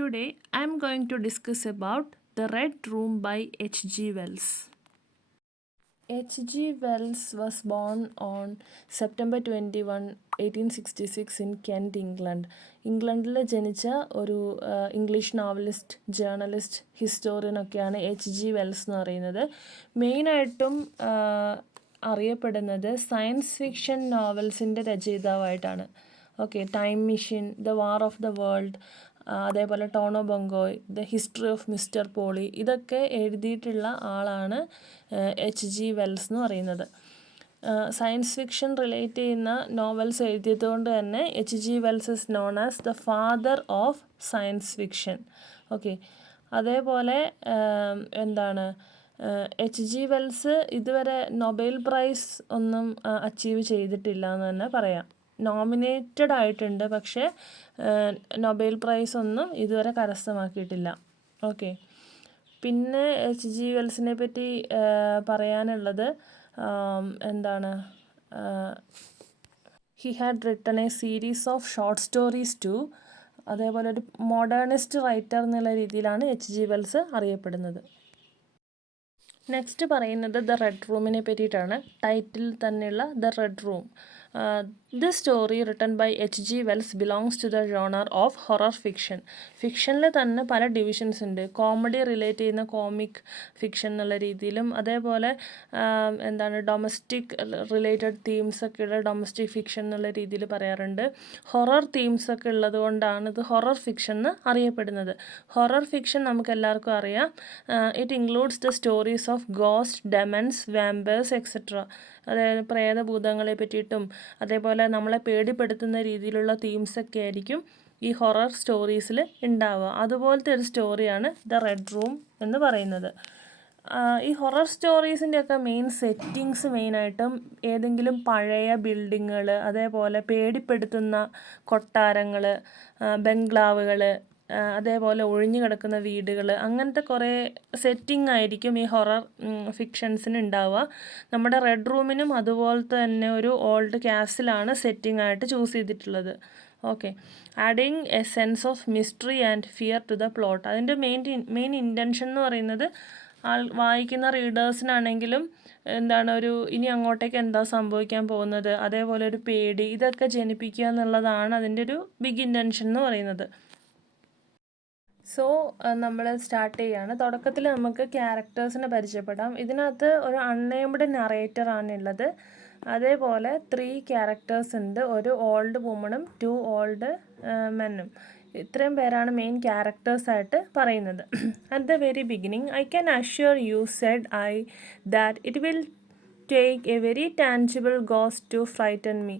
Today I am going to discuss about The Red Room by H.G. Wells. H.G. Wells was born on September 21, 1866 in Kent, England. ഇംഗ്ലണ്ടിൽ ജനിച്ച ഒരു English novelist, journalist, ഹിസ്റ്റോറിയനൊക്കെയാണ് H.G. Wells എന്ന് പറയുന്നത്. മെയിനായിട്ടും അറിയപ്പെടുന്നത് science fiction നോവൽസിൻ്റെ രചയിതാവായിട്ടാണ്. Okay, time machine, the war of the world, അതേപോലെ Tono Bungay, the history of mister Polly, ഇതൊക്കെ എഴുതിയിട്ടുള്ള ആളാണ് H.G. വെൽസ് എന്ന് പറയുന്നത്. സയൻസ് ഫിക്ഷൻ റിലേറ്റ് ചെയ്യുന്ന നോവൽസ് എഴുതിയതുകൊണ്ട് തന്നെ H.G. Wells is known as the father of science fiction. Okay, അതേപോലെ H.G. വെൽസ് ഇതുവരെ നൊബേൽ പ്രൈസ് ഒന്നും അച്ചീവ് ചെയ്തിട്ടില്ല എന്ന് തന്നെ പറയാം. നോമിനേറ്റഡ് ആയിട്ടുണ്ട്, പക്ഷേ നൊബേൽ പ്രൈസ് ഒന്നും ഇതുവരെ കരസ്ഥമാക്കിയിട്ടില്ല. ഓക്കെ, പിന്നെ H.G. വെൽസിനെ പറ്റി പറയാനുള്ളത് he had written a series of short stories too. അതേപോലെ ഒരു മോഡേണിസ്റ്റ് റൈറ്റർ എന്നുള്ള രീതിയിലാണ് H.G. വെൽസ് അറിയപ്പെടുന്നത്. നെക്സ്റ്റ് പറയുന്നത് ദ റെഡ് റൂമിനെ പറ്റിയിട്ടാണ്. ടൈറ്റിൽ തന്നെയുള്ള the red room. This story written by H.G. Wells belongs to the genre of horror fiction. ഫിക്ഷനിൽ തന്നെ പല ഡിവിഷൻസ് ഉണ്ട്. കോമഡി റിലേറ്റ് ചെയ്യുന്ന കോമിക് ഫിക്ഷൻ എന്നുള്ള രീതിയിലും, അതേപോലെ ഡൊമസ്റ്റിക് റിലേറ്റഡ് തീംസൊക്കെ ഉള്ള ഡൊമസ്റ്റിക് ഫിക്ഷൻ എന്നുള്ള രീതിയിൽ പറയാറുണ്ട്. ഹൊറർ തീംസൊക്കെ ഉള്ളത് കൊണ്ടാണ് ഇത് ഹൊറർ ഫിക്ഷൻ എന്ന് അറിയപ്പെടുന്നത്. ഹൊറർ ഫിക്ഷൻ നമുക്ക് എല്ലാവർക്കും അറിയാം. It includes the stories of ghost, demons, vampires etcetera. അതായത് പ്രേതഭൂതങ്ങളെ പറ്റിയിട്ടും അതേപോലെ നമ്മളെ പേടിപ്പെടുത്തുന്ന രീതിയിലുള്ള തീംസൊക്കെ ആയിരിക്കും ഈ ഹൊറർ സ്റ്റോറീസിൽ ഉണ്ടാവുക. അതുപോലത്തെ ഒരു സ്റ്റോറിയാണ് ദ റെഡ് റൂം എന്ന് പറയുന്നത്. ഈ ഹൊറർ സ്റ്റോറീസിൻ്റെയൊക്കെ മെയിൻ സെറ്റിങ്സ് മെയിനായിട്ടും ഏതെങ്കിലും പഴയ ബിൽഡിങ്ങുകൾ, അതേപോലെ പേടിപ്പെടുത്തുന്ന കൊട്ടാരങ്ങൾ, ബംഗ്ലാവുകൾ, അതേപോലെ ഒഴിഞ്ഞു കിടക്കുന്ന വീടുകൾ, അങ്ങനത്തെ കുറേ സെറ്റിംഗ് ആയിരിക്കും ഈ ഹൊറർ ഫിക്ഷൻസിന് ഉണ്ടാവുക. നമ്മുടെ റെഡ് റൂമിനും അതുപോലത്തെ തന്നെ ഒരു ഓൾഡ് കാസിലാണ് സെറ്റിംഗ് ആയിട്ട് ചൂസ് ചെയ്തിട്ടുള്ളത്. Okay, adding a sense of mystery and fear to the plot. അതിൻ്റെ മെയിൻ ഇൻറ്റൻഷൻ എന്ന് പറയുന്നത് വായിക്കുന്ന റീഡേഴ്സിനാണെങ്കിലും ഇനി അങ്ങോട്ടേക്ക് എന്താ സംഭവിക്കാൻ പോകുന്നത്, അതേപോലെ ഒരു പേടി, ഇതൊക്കെ ജനിപ്പിക്കുക എന്നുള്ളതാണ് അതിൻ്റെ ഒരു ബിഗ് ഇൻറ്റൻഷൻ എന്ന് പറയുന്നത്. സോ നമ്മൾ സ്റ്റാർട്ട് ചെയ്യുകയാണ്. തുടക്കത്തിൽ നമുക്ക് ക്യാരക്ടേഴ്സിനെ പരിചയപ്പെടാം. ഇതിനകത്ത് ഒരു അൺനെയിംഡ് നറേറ്ററാണുള്ളത്. അതേപോലെ 3 ക്യാരക്ടേഴ്സ് ഉണ്ട്. ഒരു ഓൾഡ് വുമണും 2 ഓൾഡ് മെന്നും. ഇത്രയും പേരാണ് മെയിൻ ക്യാരക്ടേഴ്സായിട്ട് പറയുന്നത്. At the very beginning, I can assure you said I that it will take a very tangible ghost to frighten me.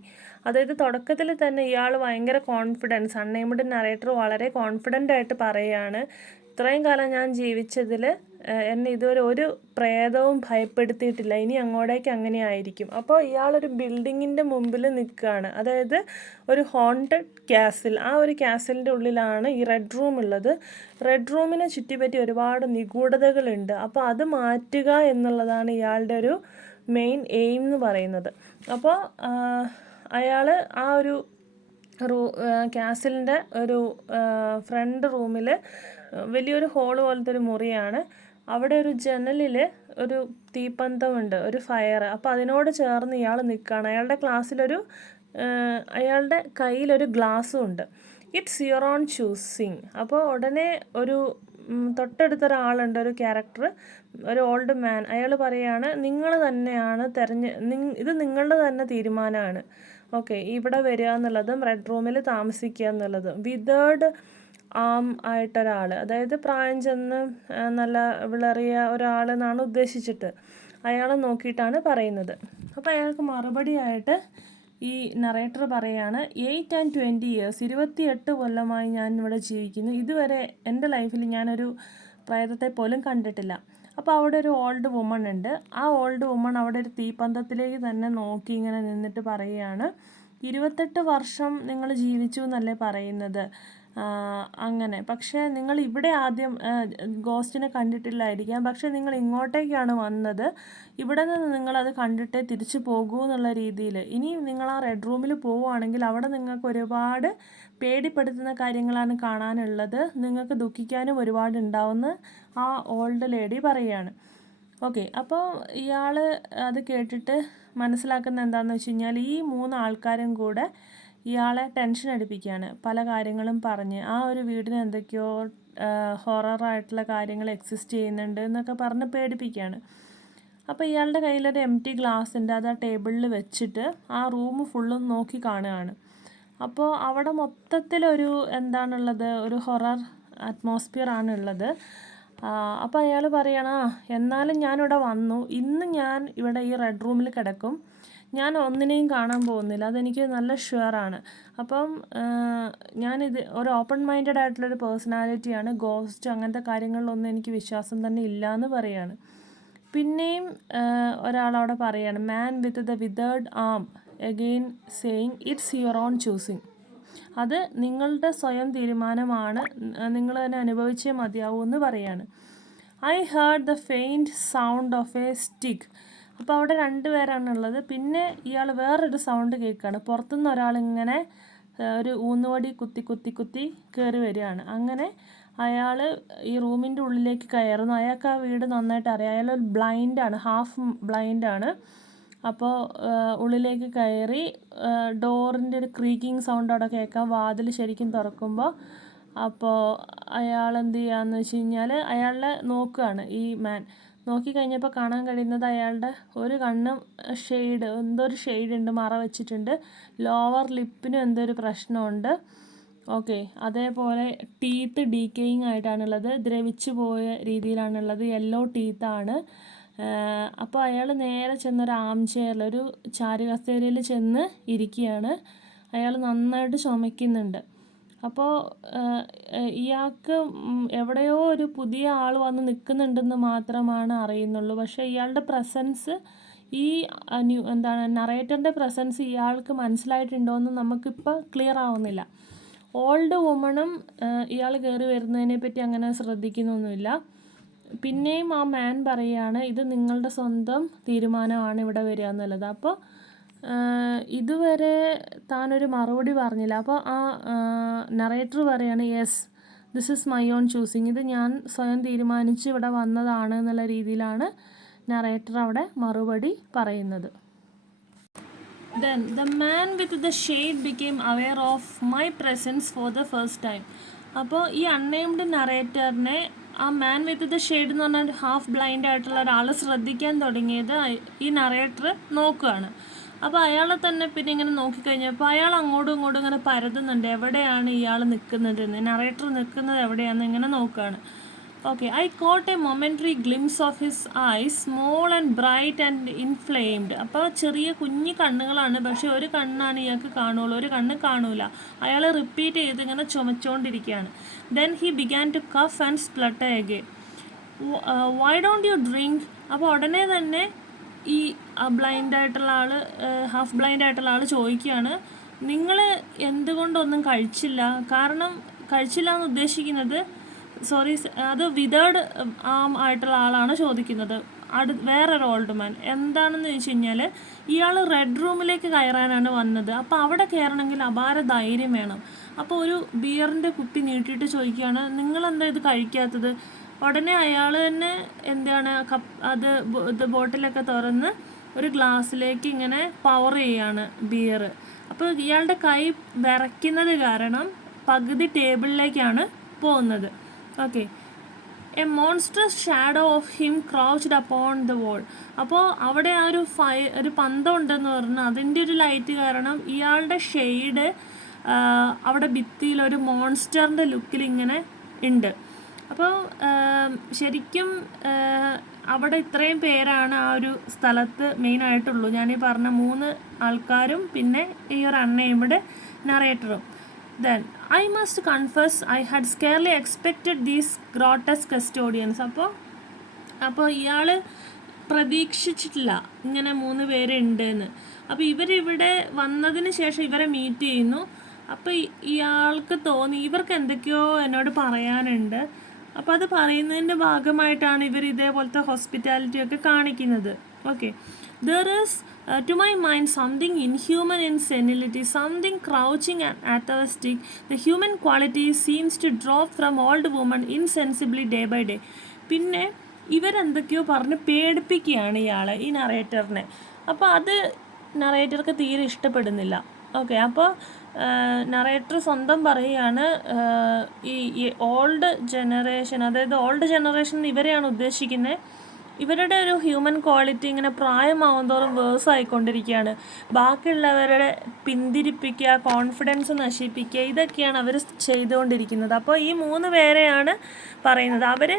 അതായത് തുടക്കത്തിൽ തന്നെ ഇയാൾ ഭയങ്കര കോൺഫിഡൻസ്, അൺനെയിംഡ് നറേറ്റർ വളരെ കോൺഫിഡൻ്റ് ആയിട്ട് പറയുകയാണ്, ഇത്രയും കാലം ഞാൻ ജീവിച്ചതിൽ എന്നെ ഇതുവരെ ഒരു പ്രേതവും ഭയപ്പെടുത്തിയിട്ടില്ല, ഇനി അങ്ങോട്ടേക്ക് അങ്ങനെ ആയിരിക്കും. അപ്പോൾ ഇയാളൊരു ബിൽഡിങ്ങിൻ്റെ മുമ്പിൽ നിൽക്കുകയാണ്. അതായത് ഒരു ഹോണ്ടഡ് ക്യാസിൽ, ആ ഒരു ക്യാസിലിൻ്റെ ഉള്ളിലാണ് ഈ റെഡ് റൂം ഉള്ളത്. റെഡ് റൂമിനെ ചുറ്റിപ്പറ്റി ഒരുപാട് നിഗൂഢതകളുണ്ട്. അപ്പോൾ അത് മാറ്റുക എന്നുള്ളതാണ് ഇയാളുടെ ഒരു മെയിൻ എയിം എന്ന് പറയുന്നത്. അപ്പോൾ അയാൾ ആ ഒരു കാസിലിൻ്റെ ഒരു ഫ്രണ്ട് റൂമിൽ വലിയൊരു ഹോള് പോലത്തെ ഒരു മുറിയാണ്. അവിടെ ഒരു ജനലിൽ ഒരു തീപ്പന്തമുണ്ട്, ഒരു ഫയർ. അപ്പോൾ അതിനോട് ചേർന്ന് ഇയാൾ നിൽക്കുകയാണ്. അയാളുടെ കയ്യിലൊരു ഗ്ലാസ്സും ഉണ്ട്. It's your own choosing. അപ്പോൾ ഉടനെ ഒരു തൊട്ടടുത്തൊരാളുണ്ട്, ഒരു ക്യാരക്ടർ, ഒരു ഓൾഡ് മാൻ. അയാൾ പറയുകയാണ്, നിങ്ങൾ തന്നെയാണ് ഇത് നിങ്ങളുടെ തന്നെ തീരുമാനമാണ്. ഓക്കെ, ഇവിടെ വരിക എന്നുള്ളതും റെഡ് റൂമിൽ താമസിക്കുക എന്നുള്ളതും. വിതേർഡ് ആം ആയിട്ടൊരാൾ, അതായത് പ്രായം ചെന്ന് നല്ല വിളറിയ ഒരാളെന്നാണ് ഉദ്ദേശിച്ചിട്ട് അയാളെ നോക്കിയിട്ടാണ് പറയുന്നത്. അപ്പോൾ അയാൾക്ക് മറുപടിയായിട്ട് ഈ നറേറ്റർ പറയാണ്, 8 and 20 years, 28 കൊല്ലമായി ഞാൻ ഇവിടെ ജീവിക്കുന്നു. ഇതുവരെ എൻ്റെ ലൈഫിൽ ഞാനൊരു പ്രേതത്തെ പോലും കണ്ടിട്ടില്ല. അപ്പോൾ അവിടെ ഒരു ഓൾഡ് വുമൺ ഉണ്ട്. ആ ഓൾഡ് വുമൺ അവിടെ ഒരു തീപ്പന്തത്തിലേക്ക് തന്നെ നോക്കി ഇങ്ങനെ നിന്നിട്ട് പറയുകയാണ്, 28 വർഷം നിങ്ങൾ ജീവിച്ചു എന്നല്ലേ പറയുന്നത്, അങ്ങനെ. പക്ഷേ നിങ്ങൾ ഇവിടെ ആദ്യം ഗോസ്റ്റിനെ കണ്ടിട്ടില്ലായിരിക്കാം. പക്ഷേ നിങ്ങൾ ഇങ്ങോട്ടേക്കാണ് വന്നത്. ഇവിടെ നിന്ന് നിങ്ങളത് കണ്ടിട്ടേ തിരിച്ചു പോകൂ എന്നുള്ള രീതിയിൽ. ഇനി നിങ്ങൾ ആ റെഡ് റൂമിൽ പോവുകയാണെങ്കിൽ അവിടെ നിങ്ങൾക്ക് ഒരുപാട് പേടിപ്പെടുത്തുന്ന കാര്യങ്ങളാണ് കാണാനുള്ളത്. നിങ്ങൾക്ക് ദുഃഖിക്കാനും ഒരുപാട് ഉണ്ടാവുമെന്ന് ആ ഓൾഡ് ലേഡി പറയുകയാണ്. ഓക്കെ, അപ്പോൾ ഇയാൾ അത് കേട്ടിട്ട് മനസ്സിലാക്കുന്ന എന്താണെന്ന് വെച്ച് കഴിഞ്ഞാൽ ഈ 3 ആൾക്കാരും കൂടെ ഇയാളെ ടെൻഷൻ അടിപ്പിക്കുകയാണ്. പല കാര്യങ്ങളും പറഞ്ഞ് ആ ഒരു വീടിന് എന്തൊക്കെയോ ഹൊററായിട്ടുള്ള കാര്യങ്ങൾ എക്സിസ്റ്റ് ചെയ്യുന്നുണ്ട് എന്നൊക്കെ പറഞ്ഞ് പേടിപ്പിക്കുകയാണ്. അപ്പോൾ ഇയാളുടെ കയ്യിലൊരു എംപ്റ്റി ഗ്ലാസ് ഉണ്ട്. അത് ആ ടേബിളിൽ വെച്ചിട്ട് ആ റൂം ഫുള്ളും നോക്കി കാണുകയാണ്. അപ്പോൾ അവിടെ മൊത്തത്തിലൊരു എന്താണുള്ളത്, ഒരു ഹൊറർ അറ്റ്മോസ്ഫിയർ ആണുള്ളത്. അപ്പോൾ അയാൾ പറയണം, എന്നാലും ഞാനിവിടെ വന്നു, ഇന്ന് ഞാൻ ഇവിടെ ഈ റെഡ് റൂമിൽ കിടക്കും, ഞാൻ ഒന്നിനെയും കാണാൻ പോകുന്നില്ല, അതെനിക്ക് നല്ല ഷുവറാണ്. അപ്പം ഞാനിത് ഒരു ഓപ്പൺ മൈൻഡഡ് ആയിട്ടുള്ളൊരു പേഴ്സണാലിറ്റിയാണ്. ഗോസ്റ്റ് അങ്ങനത്തെ കാര്യങ്ങളിലൊന്നും എനിക്ക് വിശ്വാസം തന്നെ ഇല്ല എന്ന് പറയാണ്. പിന്നെയും ഒരാളവിടെ പറയാണ്, man with the withered arm again saying it's your own choosing. അത് നിങ്ങളുടെ സ്വയം തീരുമാനമാണ്, നിങ്ങൾ തന്നെ അനുഭവിച്ചേ മതിയാവൂ എന്ന് പറയാണ്. I heard the faint sound of A stick. അപ്പോൾ അവിടെ 2 പേരാണുള്ളത്. പിന്നെ ഇയാൾ വേറൊരു സൗണ്ട് കേൾക്കുകയാണ്. പുറത്തുനിന്ന് ഒരാളിങ്ങനെ ഒരു ഊന്നുവടി കുത്തി കുത്തി കുത്തി കയറി വരികയാണ്. അങ്ങനെ അയാൾ ഈ റൂമിൻ്റെ ഉള്ളിലേക്ക് കയറുന്നു. അയാൾക്ക് ആ വീട് നന്നായിട്ട് അറിയാം. അയാൾ ബ്ലൈൻഡാണ്, ഹാഫ് ബ്ലൈൻഡാണ്. അപ്പോൾ ഉള്ളിലേക്ക് കയറി ഡോറിൻ്റെ ഒരു ക്രീക്കിംഗ് സൗണ്ട് അവിടെ കേൾക്കാം. വാതിൽ ശരിക്കും തുറക്കുമ്പോൾ അപ്പോൾ അയാൾ എന്ത് ചെയ്യാന്ന് വെച്ച് കഴിഞ്ഞാൽ അയാളെ നോക്കുകയാണ്. ഈ മാൻ നോക്കിക്കഴിഞ്ഞപ്പോൾ കാണാൻ കഴിയുന്നത് അയാളുടെ ഒരു കണ്ണും എന്തോ ഒരു ഷെയ്ഡ് ഉണ്ട്, മറ വെച്ചിട്ടുണ്ട്. ലോവർ ലിപ്പിനും എന്തോ ഒരു പ്രശ്നമുണ്ട്. ഓക്കെ, അതേപോലെ ടീത്ത് ഡീക്കേയിങ് ആയിട്ടാണുള്ളത്, ദ്രവിച്ചു പോയ രീതിയിലാണുള്ളത്, യെല്ലോ ടീത്താണ്. അപ്പോൾ അയാൾ നേരെ ചെന്നൊരു ആം ചെയറിൽ, ഒരു ചാരുകസേരയിൽ ചെന്ന് ഇരിക്കുകയാണ്. അയാൾ നന്നായിട്ട് ചുമയ്ക്കുന്നുണ്ട്. അപ്പോൾ ഇയാൾക്ക് എവിടെയോ ഒരു പുതിയ ആൾ വന്ന് നിൽക്കുന്നുണ്ടെന്ന് മാത്രമാണ് അറിയുന്നുള്ളൂ. പക്ഷേ ഇയാളുടെ പ്രസൻസ്, ഈ നറേറ്ററിൻ്റെ പ്രസൻസ് ഇയാൾക്ക് മനസ്സിലായിട്ടുണ്ടോ എന്ന് നമുക്കിപ്പോൾ ക്ലിയർ ആവുന്നില്ല. ഓൾഡ് വുമണും ഇയാൾ കയറി വരുന്നതിനെ പറ്റി അങ്ങനെ ശ്രദ്ധിക്കുന്നൊന്നുമില്ല. പിന്നെയും ആ മാൻ പറയുകയാണ്, ഇത് നിങ്ങളുടെ സ്വന്തം തീരുമാനമാണ് ഇവിടെ വരിക എന്നുള്ളത്. അപ്പോൾ ഇതുവരെ താനൊരു മറുപടി പറഞ്ഞില്ല. അപ്പോൾ ആ നറേറ്റർ പറയാണ്, yes this is my own choosing, ഇത് ഞാൻ സ്വയം തീരുമാനിച്ച് ഇവിടെ വന്നതാണ് എന്നുള്ള രീതിയിലാണ് നറേറ്റർ അവിടെ മറുപടി പറയുന്നത്. Then the man with the shade became aware of my presence for the first time. അപ്പോൾ ഈ അൺനെയിംഡ് നറേറ്ററിനെ ആ മാൻ വിത്ത് ദ ഷെയ്ഡ് എന്ന് പറഞ്ഞാൽ ഹാഫ് ബ്ലൈൻഡ് ആയിട്ടുള്ള ഒരാൾ ശ്രദ്ധിക്കാൻ തുടങ്ങിയത് ഈ നറേറ്റർ നോക്കുകയാണ്. അപ്പോൾ അയാളെ തന്നെ പിന്നെ ഇങ്ങനെ നോക്കിക്കഴിഞ്ഞപ്പോൾ അയാൾ അങ്ങോട്ടും ഇങ്ങോട്ടും ഇങ്ങനെ പരതുന്നുണ്ട്, എവിടെയാണ് ഇയാൾ നിൽക്കുന്നതെന്ന്, നറേറ്റർ നിൽക്കുന്നത് എവിടെയാണെന്ന് ഇങ്ങനെ നോക്കുകയാണ്. Okay, I caught a momentary glimpse of his eyes small and bright and inflamed. അപ്പോൾ ചെറിയ കുഞ്ഞു കണ്ണുകളാണ്, പക്ഷേ ഒരു കണ്ണാണ് ഇയാൾക്ക് കാണുള്ളൂ, ഒരു കണ്ണ് കാണൂല. അയാൾ റിപ്പീറ്റ് ചെയ്ത് ഇങ്ങനെ ചുമച്ചുകൊണ്ടിരിക്കുകയാണ്. Then he began to cough and splutter again. Why don't you drink? അപ്പോൾ ഉടനെ തന്നെ ഈ ബ്ലൈൻഡായിട്ടുള്ള ആൾ, ഹാഫ് ബ്ലൈൻഡ് ആയിട്ടുള്ള ആൾ ചോദിക്കുകയാണ്, നിങ്ങൾ എന്തുകൊണ്ടൊന്നും കഴിച്ചില്ല? കാരണം കഴിച്ചില്ല എന്ന് ഉദ്ദേശിക്കുന്നത്, സോറി, അത് വിതേർഡ് ആം ആയിട്ടുള്ള ആളാണ് ചോദിക്കുന്നത്. വേറൊരു ഓൾഡ് മാൻ എന്താണെന്ന് ചോദിച്ചു കഴിഞ്ഞാൽ, ഇയാൾ റെഡ് റൂമിലേക്ക് കയറാനാണ് വന്നത്. അപ്പോൾ അവിടെ കയറണമെങ്കിൽ അപാര ധൈര്യം വേണം. അപ്പോൾ ഒരു ബിയറിൻ്റെ കുപ്പി നീട്ടിയിട്ട് ചോദിക്കുകയാണ്, നിങ്ങളെന്താ ഇത് കഴിക്കാത്തത്? ഉടനെ അയാൾ തന്നെ ഇത് ബോട്ടിലൊക്കെ തുറന്ന് ഒരു ഗ്ലാസ്സിലേക്ക് ഇങ്ങനെ പവർ ചെയ്യാണ് ബിയർ. അപ്പോൾ ഇയാളുടെ കൈ വിറയ്ക്കുന്നത് കാരണം പകുതി ടേബിളിലേക്കാണ് പോകുന്നത്. Okay, a monstrous shadow of him crouched upon the wall. അപ്പോൾ അവിടെ ആ ഒരു പന്തം ഉണ്ടെന്ന് പറഞ്ഞാൽ അതിൻ്റെ ഒരു ലൈറ്റ് കാരണം ഇയാളുടെ ഷെയ്ഡ് അവിടെ ഭിത്തിയിൽ ഒരു മോൺസ്റ്ററിൻ്റെ ലുക്കിൽ ഇങ്ങനെ ഉണ്ട്. അപ്പോൾ ശരിക്കും അവിടെ ഇത്രയും പേരാണ് ആ ഒരു സ്ഥലത്ത് മെയിനായിട്ടുള്ളൂ. ഞാനീ പറഞ്ഞ 3 ആൾക്കാരും പിന്നെ ഈ ഒരു unnamed നറേറ്ററും. Then I must confess I had scarcely expected these grotesque custodians. അപ്പോൾ ഇയാൾ പ്രതീക്ഷിച്ചിട്ടില്ല ഇങ്ങനെ 3 പേരുണ്ടെന്ന്. അപ്പോൾ ഇവരിവിടെ വന്നതിന് ശേഷം ഇവരെ മീറ്റ് ചെയ്യുന്നു. അപ്പോൾ ഇയാൾക്ക് തോന്നി ഇവർക്ക് എന്തൊക്കെയോ എന്നോട് പറയാനുണ്ട്. അപ്പോൾ അത് പറയുന്നതിൻ്റെ ഭാഗമായിട്ടാണ് ഇവർ ഇതേപോലത്തെ ഹോസ്പിറ്റാലിറ്റി ഒക്കെ കാണിക്കുന്നത്. Okay, there is to my mind something inhuman in senility, something crouching and atheistic. The human quality seems to drop from old woman insensibly day by day. പിന്നെ ഇവരെന്തൊക്കെയോ പറഞ്ഞ് പേടിപ്പിക്കുകയാണ് ഇയാളെ, ഈ നറേറ്ററിനെ. അപ്പോൾ അത് നറേറ്റർക്ക് തീരെ ഇഷ്ടപ്പെടുന്നില്ല. ഓക്കെ, അപ്പോൾ നറേറ്റർ സ്വന്തം പറയുകയാണ് ഈ ഓൾഡ് ജനറേഷൻ, അതായത് ഓൾഡ് ജനറേഷൻ ഇവരെയാണ് ഉദ്ദേശിക്കുന്നത്. ഇവരുടെ ഒരു ഹ്യൂമൻ ക്വാളിറ്റി ഇങ്ങനെ പ്രായമാവും തോറും വേഴ്സ് ആയിക്കൊണ്ടിരിക്കുകയാണ്. ബാക്കിയുള്ളവരുടെ പിന്തിരിപ്പിക്കുക, കോൺഫിഡൻസ് നശിപ്പിക്കുക, ഇതൊക്കെയാണ് അവർ ചെയ്തുകൊണ്ടിരിക്കുന്നത്. അപ്പോൾ ഈ 3 പേരെയാണ് പറയുന്നത്.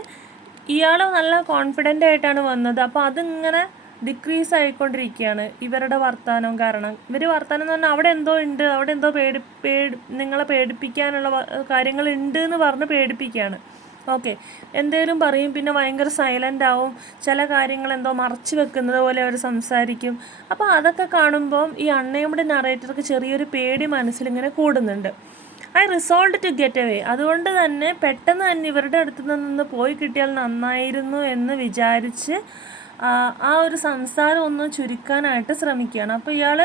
ഇയാൾ നല്ല കോൺഫിഡൻ്റ് ആയിട്ടാണ് വന്നത്. അപ്പോൾ അതിങ്ങനെ ഡിക്രീസ് ആയിക്കൊണ്ടിരിക്കുകയാണ് ഇവരുടെ വർത്തമാനം കാരണം. ഇവർ വർത്തമാനം എന്ന് പറഞ്ഞാൽ അവിടെ എന്തോ ഉണ്ട്, അവിടെ എന്തോ നിങ്ങളെ പേടിപ്പിക്കാനുള്ള കാര്യങ്ങളുണ്ട് എന്ന് പറഞ്ഞ് പേടിപ്പിക്കുകയാണ്. ഓക്കെ, എന്തേലും പറയും, പിന്നെ ഭയങ്കര സൈലൻ്റ് ആവും, ചില കാര്യങ്ങൾ എന്തോ മറച്ചു വെക്കുന്നത് പോലെ അവർ സംസാരിക്കും. അപ്പോൾ അതൊക്കെ കാണുമ്പം ഈ അൺനെയിംഡ് നറേറ്റർക്ക് ചെറിയൊരു പേടി മനസ്സിലിങ്ങനെ കൂടുന്നുണ്ട്. I resolve to get away. അതുകൊണ്ട് തന്നെ പെട്ടെന്ന് തന്നെ ഇവരുടെ അടുത്ത് നിന്ന് പോയി കിട്ടിയാൽ നന്നായിരുന്നു എന്ന് വിചാരിച്ച് ആ ഒരു സംസാരം ഒന്ന് ചുരുക്കാനായിട്ട് ശ്രമിക്കുകയാണ്. അപ്പോൾ ഇയാൾ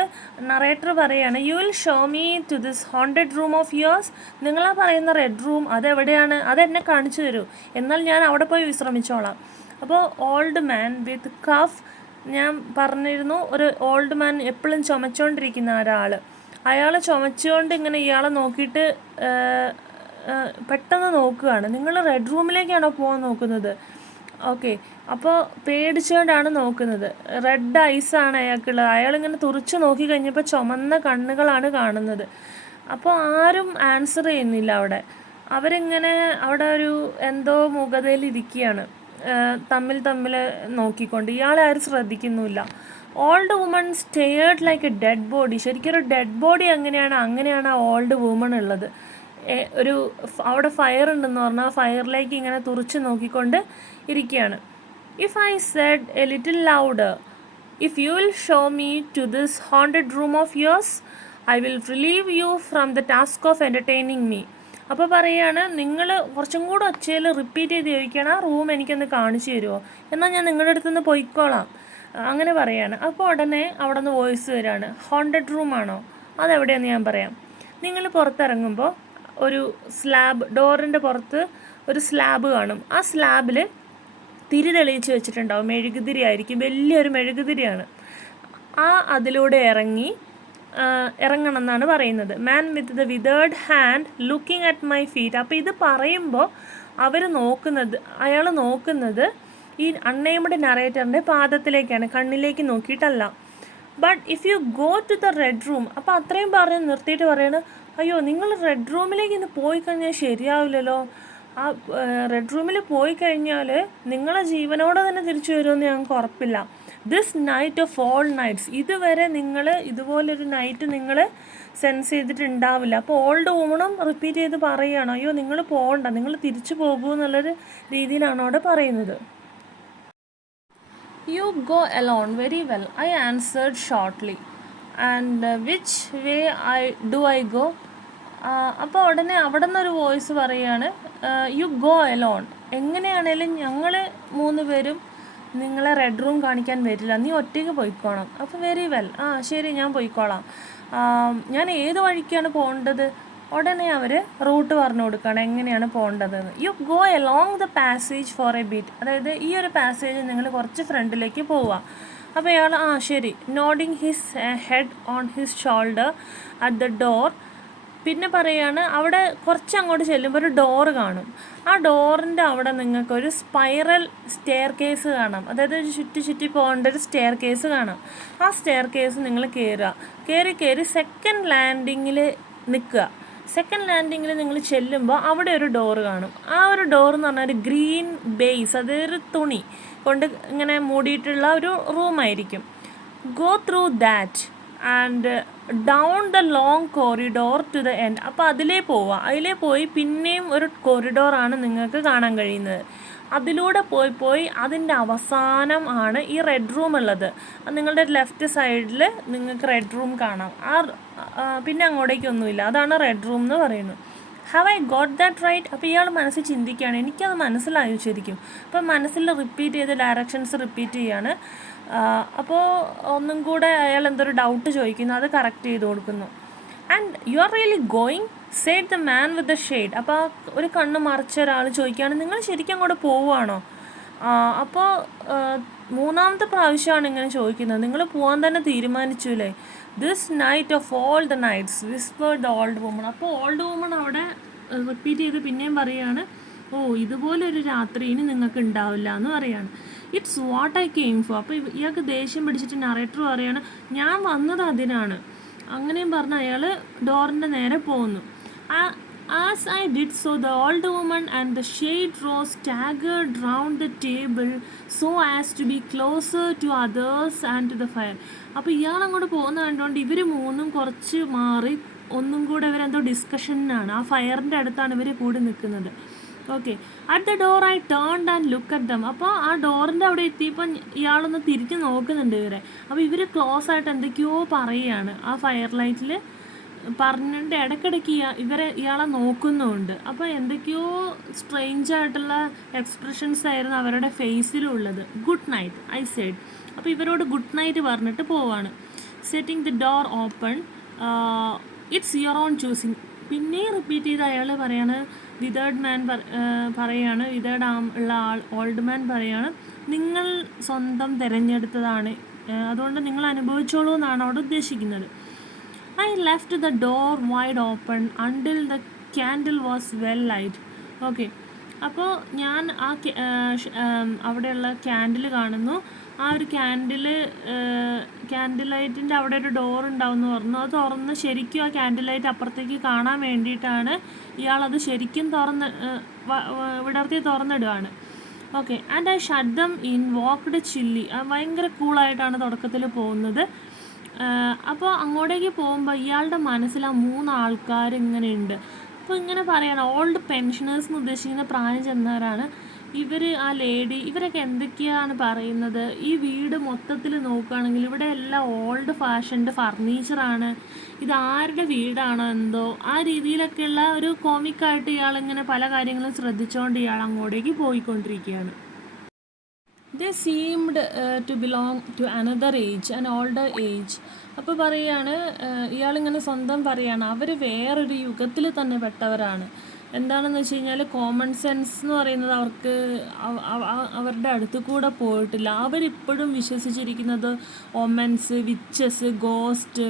നറേറ്റർ പറയുകയാണ്, you will show me to this haunted room of yours. നിങ്ങളാ പറയുന്ന റെഡ് റൂം അതെവിടെയാണ്, അതെന്നെ കാണിച്ചു തരൂ, എന്നാൽ ഞാൻ അവിടെ പോയി വിശ്രമിച്ചോളാം. അപ്പോൾ ഓൾഡ് മാൻ വിത്ത് കഫ്, ഞാൻ പറഞ്ഞിരുന്നു ഒരു ഓൾഡ് മാൻ എപ്പോഴും ചുമച്ചുകൊണ്ടിരിക്കുന്ന ഒരാൾ, അയാൾ ചുമച്ചുകൊണ്ട് ഇങ്ങനെ ഇയാളെ നോക്കിയിട്ട് പെട്ടെന്ന് നോക്കുകയാണ്. നിങ്ങൾ റെഡ് റൂമിലേക്കാണോ പോകാൻ നോക്കുന്നത്? ഓക്കെ, അപ്പോൾ പേടിച്ചുകൊണ്ടാണ് നോക്കുന്നത്. റെഡ് ഐസാണ് അയാൾക്കുള്ളത്. അയാളിങ്ങനെ തുറച്ച് നോക്കി കഴിഞ്ഞപ്പോൾ ചുമന്ന കണ്ണുകളാണ് കാണുന്നത്. അപ്പോൾ ആരും ആൻസർ ചെയ്യുന്നില്ല അവിടെ. അവരിങ്ങനെ അവിടെ ഒരു എന്തോ മൂകതയിലിരിക്കുകയാണ്, തമ്മിൽ നോക്കിക്കൊണ്ട്. ഇയാളെ ആരും ശ്രദ്ധിക്കുന്നുമില്ല. Old woman stared like a dead body. ശരിക്കും ഒരു ഡെഡ് ബോഡി അങ്ങനെയാണ് ആ ഓൾഡ് വുമൺ ഉള്ളത്. ഒരു അവിടെ ഫയർ ഉണ്ടെന്ന് പറഞ്ഞാൽ ഫയറിലേക്ക് ഇങ്ങനെ തുറച്ച് നോക്കിക്കൊണ്ട് ഇരിക്കുകയാണ്. If I said a little louder, if you will show me to this haunted room of yours, I will relieve you from the task of entertaining me. അപ്പോൾ പറയുകയാണ്, നിങ്ങൾ കുറച്ചും കൂടെ ഒച്ചയിൽ റിപ്പീറ്റ് ചെയ്ത് ചോദിക്കുകയാണ്, ആ റൂം എനിക്കൊന്ന് കാണിച്ചു തരുമോ, എന്നാൽ ഞാൻ നിങ്ങളുടെ അടുത്തുനിന്ന് പോയിക്കോളാം, അങ്ങനെ പറയാണ്. അപ്പോൾ ഉടനെ അവിടെ നിന്ന് വോയിസ് വരികയാണ്, ഹോണ്ടഡ് റൂമാണോ, അതെവിടെയാണെന്ന് ഞാൻ പറയാം. നിങ്ങൾ പുറത്തിറങ്ങുമ്പോൾ ഒരു സ്ലാബ്, ഡോറിൻ്റെ പുറത്ത് ഒരു സ്ലാബ് കാണും. ആ സ്ലാബിൽ തിരി തെളിയിച്ച് വെച്ചിട്ടുണ്ടാവും, മെഴുകുതിരി ആയിരിക്കും, വലിയൊരു മെഴുകുതിരിയാണ്. അതിലൂടെ ഇറങ്ങണം എന്നാണ് പറയുന്നത്. Man with the withered hand looking at my feet. അപ്പോൾ ഇത് പറയുമ്പോൾ അയാൾ നോക്കുന്നത് ഈ അൺനെയിംഡ് നറേറ്ററിൻ്റെ പാദത്തിലേക്കാണ്, കണ്ണിലേക്ക് നോക്കിയിട്ടല്ല. But if you go to the red room, അപ്പോൾ അത്രയും പറഞ്ഞ് നിർത്തിയിട്ട് പറയണം, അയ്യോ നിങ്ങൾ റെഡ് റൂമിലേക്ക് ഇന്ന് പോയി കഴിഞ്ഞാൽ ശരിയാവില്ലല്ലോ, ആ റെഡ് റൂമിൽ പോയി കഴിഞ്ഞാൽ നിങ്ങളെ ജീവനോടെ തന്നെ തിരിച്ചു വരുമെന്ന് ഞങ്ങൾക്ക് ഉറപ്പില്ല. This night of all nights, ഇതുവരെ നിങ്ങൾ ഇതുപോലൊരു നൈറ്റ് നിങ്ങൾ സെൻസ് ചെയ്തിട്ടുണ്ടാവില്ല. അപ്പോൾ ഓൾഡ് വുമണും റിപ്പീറ്റ് ചെയ്ത് പറയുകയാണ്, അയ്യോ നിങ്ങൾ പോകണ്ട, നിങ്ങൾ തിരിച്ചു പോകൂ എന്നുള്ളൊരു രീതിയിലാണ് അവിടെ പറയുന്നത്. You go alone, very well, I answered shortly. And which way I go. അപ്പോൾ ഉടനെ അവിടെ നിന്നൊരു വോയിസ് പറയുകയാണ്, യു ഗോ അലോൺ, എങ്ങനെയാണേലും ഞങ്ങൾ 3 പേരും നിങ്ങളെ റെഡ് റൂം കാണിക്കാൻ വരില്ല, നീ ഒറ്റയ്ക്ക് പോയിക്കോണം. അപ്പോൾ വെരി വെൽ, ശരി ഞാൻ പോയിക്കോളാം. ഞാൻ ഏത് വഴിക്കാണ് പോകേണ്ടത്? ഉടനെ അവർ റൂട്ട് പറഞ്ഞു കൊടുക്കുകയാണ് എങ്ങനെയാണ് പോകേണ്ടതെന്ന്. You go along the passage for a bit, അതായത് ഈ ഒരു പാസേജ് നിങ്ങൾ കുറച്ച് ഫ്രണ്ടിലേക്ക് പോവുക. അപ്പോൾ ഇയാൾ ശരി, nodding his head on his shoulder at the door. പിന്നെ പറയുകയാണ്, അവിടെ കുറച്ച് അങ്ങോട്ട് ചെല്ലുമ്പോൾ ഒരു ഡോറ് കാണും. ആ ഡോറിൻ്റെ അവിടെ നിങ്ങൾക്കൊരു സ്പൈറൽ സ്റ്റെയർ കേസ് കാണാം, അതായത് ചുറ്റി പോകേണ്ട ഒരു സ്റ്റെയർ കേസ് കാണാം. ആ സ്റ്റെയർ കേസ് നിങ്ങൾ കയറി സെക്കൻഡ് ലാൻഡിങ്ങിൽ നിൽക്കുക. സെക്കൻഡ് ലാൻഡിങ്ങിൽ നിങ്ങൾ ചെല്ലുമ്പോൾ അവിടെ ഒരു ഡോറ് കാണും. ആ ഒരു ഡോറ് എന്ന് പറഞ്ഞാൽ ഒരു ഗ്രീൻ ബേസ്, അതൊരു തുണി കൊണ്ട് ഇങ്ങനെ മൂടിയിട്ടുള്ള ഒരു റൂമായിരിക്കും. Go through that and down the long corridor to the end. അപ്പോൾ അതിലേ പോയി പിന്നെയും ഒരു കോറിഡോറാണ് നിങ്ങൾക്ക് കാണാൻ കഴിയുന്നത്. അതിലൂടെ പോയി അതിൻ്റെ അവസാനം ആണ് ഈ റെഡ് റൂം ഉള്ളത്. നിങ്ങളുടെ ലെഫ്റ്റ് സൈഡിൽ നിങ്ങൾക്ക് റെഡ് റൂം കാണാം. പിന്നെ അങ്ങോട്ടേക്കൊന്നുമില്ല. അതാണ് റെഡ് റൂം എന്ന് പറയുന്നത്. Have I got that right? അപ്പോൾ ഇയാൾ മനസ്സിൽ ചിന്തിക്കുകയാണ്, എനിക്കത് മനസ്സിലായി ശരിക്കും. അപ്പം മനസ്സിൽ റിപ്പീറ്റ് ചെയ്ത് ഡയറക്ഷൻസ് റിപ്പീറ്റ് ചെയ്യാണ്. അപ്പോൾ ഒന്നും കൂടെ അയാൾ എന്തൊരു ഡൗട്ട് ചോദിക്കുന്നു, അത് കറക്റ്റ് ചെയ്ത് കൊടുക്കുന്നു. And you are really going said the man with the shade. അപ്പോൾ ഒരു കണ്ണ് മറിച്ച ഒരാൾ ചോദിക്കുകയാണ്, നിങ്ങൾ ശരിക്കും അങ്ങോട്ട് പോവുകയാണോ? അപ്പോൾ മൂന്നാമത്തെ പ്രാവശ്യമാണ് ഇങ്ങനെ ചോദിക്കുന്നത്, നിങ്ങൾ പോകാൻ തന്നെ തീരുമാനിച്ചുല്ലേ? This night of all the nights whispered the old woman. അപ്പോൾ ഓൾഡ് വുമൺ അവിടെ റിപ്പീറ്റ് ചെയ്ത് പിന്നെയും പറയുകയാണ്, ഓ ഇതുപോലൊരു രാത്രി ഇനി നിങ്ങൾക്ക് ഉണ്ടാവില്ല എന്ന് പറയാണ്. It's what I came four. അപ്പോൾ ഇയാൾക്ക് ദേഷ്യം പിടിച്ചിട്ട് നറേറ്റർ പറയാണ്, ഞാൻ വന്നത് അതിനാണ്. അങ്ങനെയും പറഞ്ഞ് അയാൾ ഡോറിൻ്റെ നേരെ പോകുന്നു. As I did so, the old woman and the shade rose staggered round the table so as to be closer to others and to the fire. അപ്പോൾ ഇയാൾ അങ്ങോട്ട് പോകുന്ന കണ്ടുകൊണ്ട് ഇവർ മൂന്നും കുറച്ച് മാറി ഒന്നും കൂടെ ഇവരെന്തോ ഡിസ്കഷനാണ്. ആ ഫയറിൻ്റെ അടുത്താണ് ഇവർ കൂടി നിൽക്കുന്നത്. Okay, at the door I turned and look at dum. അപ്പോൾ ആ ഡോറിൻ്റെ അവിടെ എത്തിയപ്പോൾ ഇയാളൊന്ന് തിരിഞ്ഞ് നോക്കുന്നുണ്ട് ഇവരെ. അപ്പോൾ ഇവർ ക്ലോസ് ആയിട്ട് എന്തൊക്കെയോ പറയുകയാണ് ആ ഫയർ ലൈറ്റിൽ പറഞ്ഞിട്ട് ഇടയ്ക്കിടയ്ക്ക് ഇയാളെ നോക്കുന്നുമുണ്ട്. അപ്പോൾ എന്തൊക്കെയോ സ്ട്രെയിഞ്ച് ആയിട്ടുള്ള എക്സ്പ്രഷൻസ് ആയിരുന്നു അവരുടെ ഫേസിലുള്ളത്. Good night I said. അപ്പോൾ ഇവരോട് ഗുഡ് നൈറ്റ് പറഞ്ഞിട്ട് പോവാണ്. Setting the door open, it's your own choosing. പിന്നെയും റിപ്പീറ്റ് ചെയ്ത് അയാൾ പറയാണ്, വിതേർഡ് മാൻ പറയാണ്, വിതേർഡ് ഉള്ള ഓൾഡ് മാൻ പറയാണ്, നിങ്ങൾ സ്വന്തം തിരഞ്ഞെടുത്തതാണ്, അതുകൊണ്ട് നിങ്ങൾ അനുഭവിച്ചോളൂ എന്നാണ് അവിടെ ഉദ്ദേശിക്കുന്നത്. I left the door wide open until the candle was well light. Okay, അപ്പോൾ ഞാൻ അവിടെയുള്ള ക്യാൻഡിൽ കാണുന്നു. ആ ഒരു ക്യാൻഡിൽ ലൈറ്റിൻ്റെ അവിടെ ഒരു ഡോർ ഉണ്ടാവും എന്ന് പറഞ്ഞു. അത് തുറന്ന് ശരിക്കും ആ ക്യാൻഡിൽ ലൈറ്റ് അപ്പുറത്തേക്ക് കാണാൻ വേണ്ടിയിട്ടാണ് ഇയാളത് ശരിക്കും വിടർത്തി തുറന്നിടുകയാണ്. Okay, and I shut them in walked chilly. ഭയങ്കര കൂളായിട്ടാണ് തുടക്കത്തിൽ പോകുന്നത്. അപ്പോൾ അങ്ങോട്ടേക്ക് പോകുമ്പോൾ ഇയാളുടെ മനസ്സിൽ ആ 3 ആൾക്കാർ ഇങ്ങനെ ഉണ്ട്. അപ്പോൾ ഇങ്ങനെ പറയണം, ഓൾഡ് പെൻഷനേഴ്സ് എന്ന് ഉദ്ദേശിക്കുന്ന പ്രായം ചെന്നവരാണ് ഇവർ. ആ ലേഡി, ഇവരൊക്കെ എന്തൊക്കെയാണ് പറയുന്നത്? ഈ വീട് മൊത്തത്തിൽ നോക്കുകയാണെങ്കിൽ ഇവിടെ എല്ലാം ഓൾഡ് ഫാഷൻഡ് ഫർണിച്ചറാണ്, ഇത് ആരുടെ വീടാണോ എന്തോ ആ രീതിയിലൊക്കെയുള്ള ഒരു കോമിക്കായിട്ട് ഇയാളിങ്ങനെ പല കാര്യങ്ങളും ശ്രദ്ധിച്ചുകൊണ്ട് ഇയാൾ അങ്ങോട്ടേക്ക് പോയിക്കൊണ്ടിരിക്കുകയാണ്. They seemed to belong to another age, an older age. അപ്പോൾ പറയുകയാണ്, ഇയാളിങ്ങനെ സ്വന്തം പറയുകയാണ്, അവർ വേറൊരു യുഗത്തിൽ തന്നെ പെട്ടവരാണ്. എന്താണെന്ന് വെച്ച് കഴിഞ്ഞാൽ കോമൺ സെൻസ് എന്ന് പറയുന്നത് അവർക്ക് അവരുടെ അടുത്ത് കൂടെ പോയിട്ടില്ല. അവരിപ്പോഴും വിശ്വസിച്ചിരിക്കുന്നത് ഒമൻസ്, വിച്ചസ്, ഗോസ്റ്റ്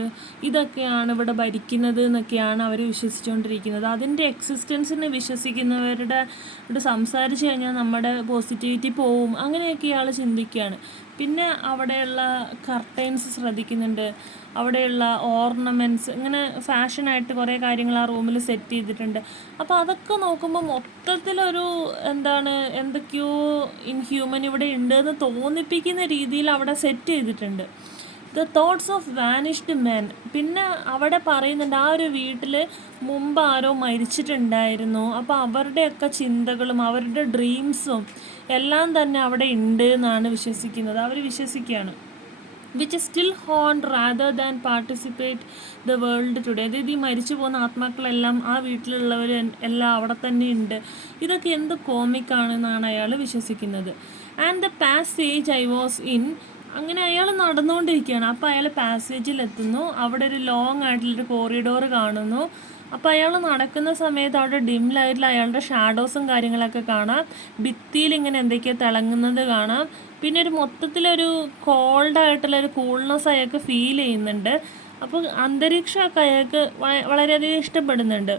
ഇതൊക്കെയാണ് ഇവിടെ ഭരിക്കുന്നത് എന്നൊക്കെയാണ് അവർ വിശ്വസിച്ചുകൊണ്ടിരിക്കുന്നത്. അതിൻ്റെ എക്സിസ്റ്റൻസിനെ വിശ്വസിക്കുന്നവരുടെ സംസാരിച്ച് കഴിഞ്ഞാൽ നമ്മുടെ പോസിറ്റിവിറ്റി പോവും, അങ്ങനെയൊക്കെ ഇയാൾ ചിന്തിക്കുകയാണ്. പിന്നെ അവിടെയുള്ള കർട്ടൈൻസ് ശ്രദ്ധിക്കുന്നുണ്ട്, അവിടെയുള്ള ഓർണമെൻറ്റ്സ്, ഇങ്ങനെ ഫാഷനായിട്ട് കുറേ കാര്യങ്ങൾ ആ റൂമിൽ സെറ്റ് ചെയ്തിട്ടുണ്ട്. അപ്പോൾ അതൊക്കെ നോക്കുമ്പോൾ മൊത്തത്തിലൊരു എന്തൊക്കെയോ ഇൻഹ്യൂമൻ ഇവിടെ ഉണ്ടെന്ന് തോന്നിപ്പിക്കുന്ന രീതിയിൽ അവിടെ സെറ്റ് ചെയ്തിട്ടുണ്ട്. The thoughts of vanished men. പിന്നെ അവിടെ പറയുന്നുണ്ട്, ആ ഒരു വീട്ടിൽ മുമ്പ് ആരോ മരിച്ചിട്ടുണ്ടായിരുന്നു, അപ്പോൾ അവരുടെയൊക്കെ ചിന്തകളും അവരുടെ ഡ്രീംസും എല്ലാം തന്നെ അവിടെ ഉണ്ട് എന്നാണ് വിശ്വസിക്കുന്നത്. അവർ വിശ്വസിക്കുകയാണ്, which still haunt rather than participate the world today. അതായത് ഈ മരിച്ചു പോകുന്ന ആത്മാക്കളെല്ലാം ആ വീട്ടിലുള്ളവർ എല്ലാം അവിടെ തന്നെ ഉണ്ട്. ഇതൊക്കെ എന്ത് കോമിക്കാണെന്നാണ് അയാൾ വിശ്വസിക്കുന്നത്. And the passage I was in. അങ്ങനെ അയാൾ നടന്നുകൊണ്ടിരിക്കുകയാണ്. അപ്പോൾ അയാൾ പാസേജിലെത്തുന്നു. അവിടെ ഒരു ലോങ് ആയിട്ടുള്ളൊരു കോറിഡോർ കാണുന്നു. അപ്പോൾ അയാൾ നടക്കുന്ന സമയത്ത് അവിടെ ഡിം ലൈറ്റിൽ അയാളുടെ ഷാഡോസും കാര്യങ്ങളൊക്കെ കാണാം. ഭിത്തിയിൽ ഇങ്ങനെ എന്തൊക്കെയോ തിളങ്ങുന്നത് കാണാം. പിന്നെ ഒരു മൊത്തത്തിലൊരു കോൾഡായിട്ടുള്ളൊരു കൂൾനെസ് അയാൾക്ക് ഫീൽ ചെയ്യുന്നുണ്ട്. അപ്പോൾ അന്തരീക്ഷമൊക്കെ അയാൾക്ക് വളരെയധികം ഇഷ്ടപ്പെടുന്നുണ്ട്.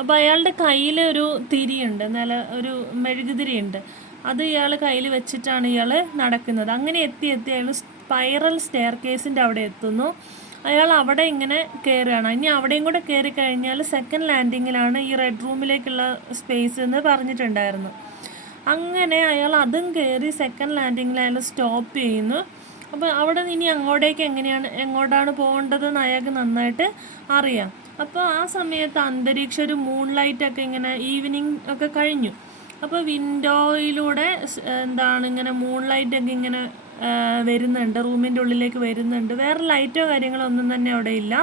അപ്പോൾ അയാളുടെ കയ്യിൽ ഒരു തിരിയുണ്ട്, ഒരു മെഴുകുതിരിയുണ്ട്. അത് ഇയാൾ കയ്യിൽ വെച്ചിട്ടാണ് ഇയാൾ നടക്കുന്നത്. അങ്ങനെ എത്തി അയാൾ സ്പൈറൽ സ്റ്റെയർ കേസിൻ്റെ അവിടെ എത്തുന്നു. അയാൾ അവിടെ ഇങ്ങനെ കയറുകയാണ്. ഇനി അവിടെയും കൂടെ കയറി കഴിഞ്ഞാൽ സെക്കൻഡ് ലാൻഡിങ്ങിലാണ് ഈ റെഡ് റൂമിലേക്കുള്ള സ്പേസ് എന്ന് പറഞ്ഞിട്ടുണ്ടായിരുന്നു. അങ്ങനെ അയാൾ അതും കയറി സെക്കൻഡ് ലാൻഡിങ്ങിൽ അയാൾ സ്റ്റോപ്പ് ചെയ്യുന്നു. അപ്പോൾ അവിടെ ഇനി എങ്ങോട്ടാണ് പോകേണ്ടതെന്ന് അയാൾക്ക് നന്നായിട്ട് അറിയാം. അപ്പോൾ ആ സമയത്ത് അന്തരീക്ഷം ഒരു മൂൺ ലൈറ്റൊക്കെ ഇങ്ങനെ ഈവനിങ് ഒക്കെ കഴിഞ്ഞു. അപ്പോൾ വിൻഡോയിലൂടെ എന്താണ് ഇങ്ങനെ മൂൺ ലൈറ്റൊക്കെ ഇങ്ങനെ വരുന്നുണ്ട്, റൂമിൻ്റെ ഉള്ളിലേക്ക് വരുന്നുണ്ട്. വേറെ ലൈറ്റോ കാര്യങ്ങളോ ഒന്നും തന്നെ അവിടെ ഇല്ല.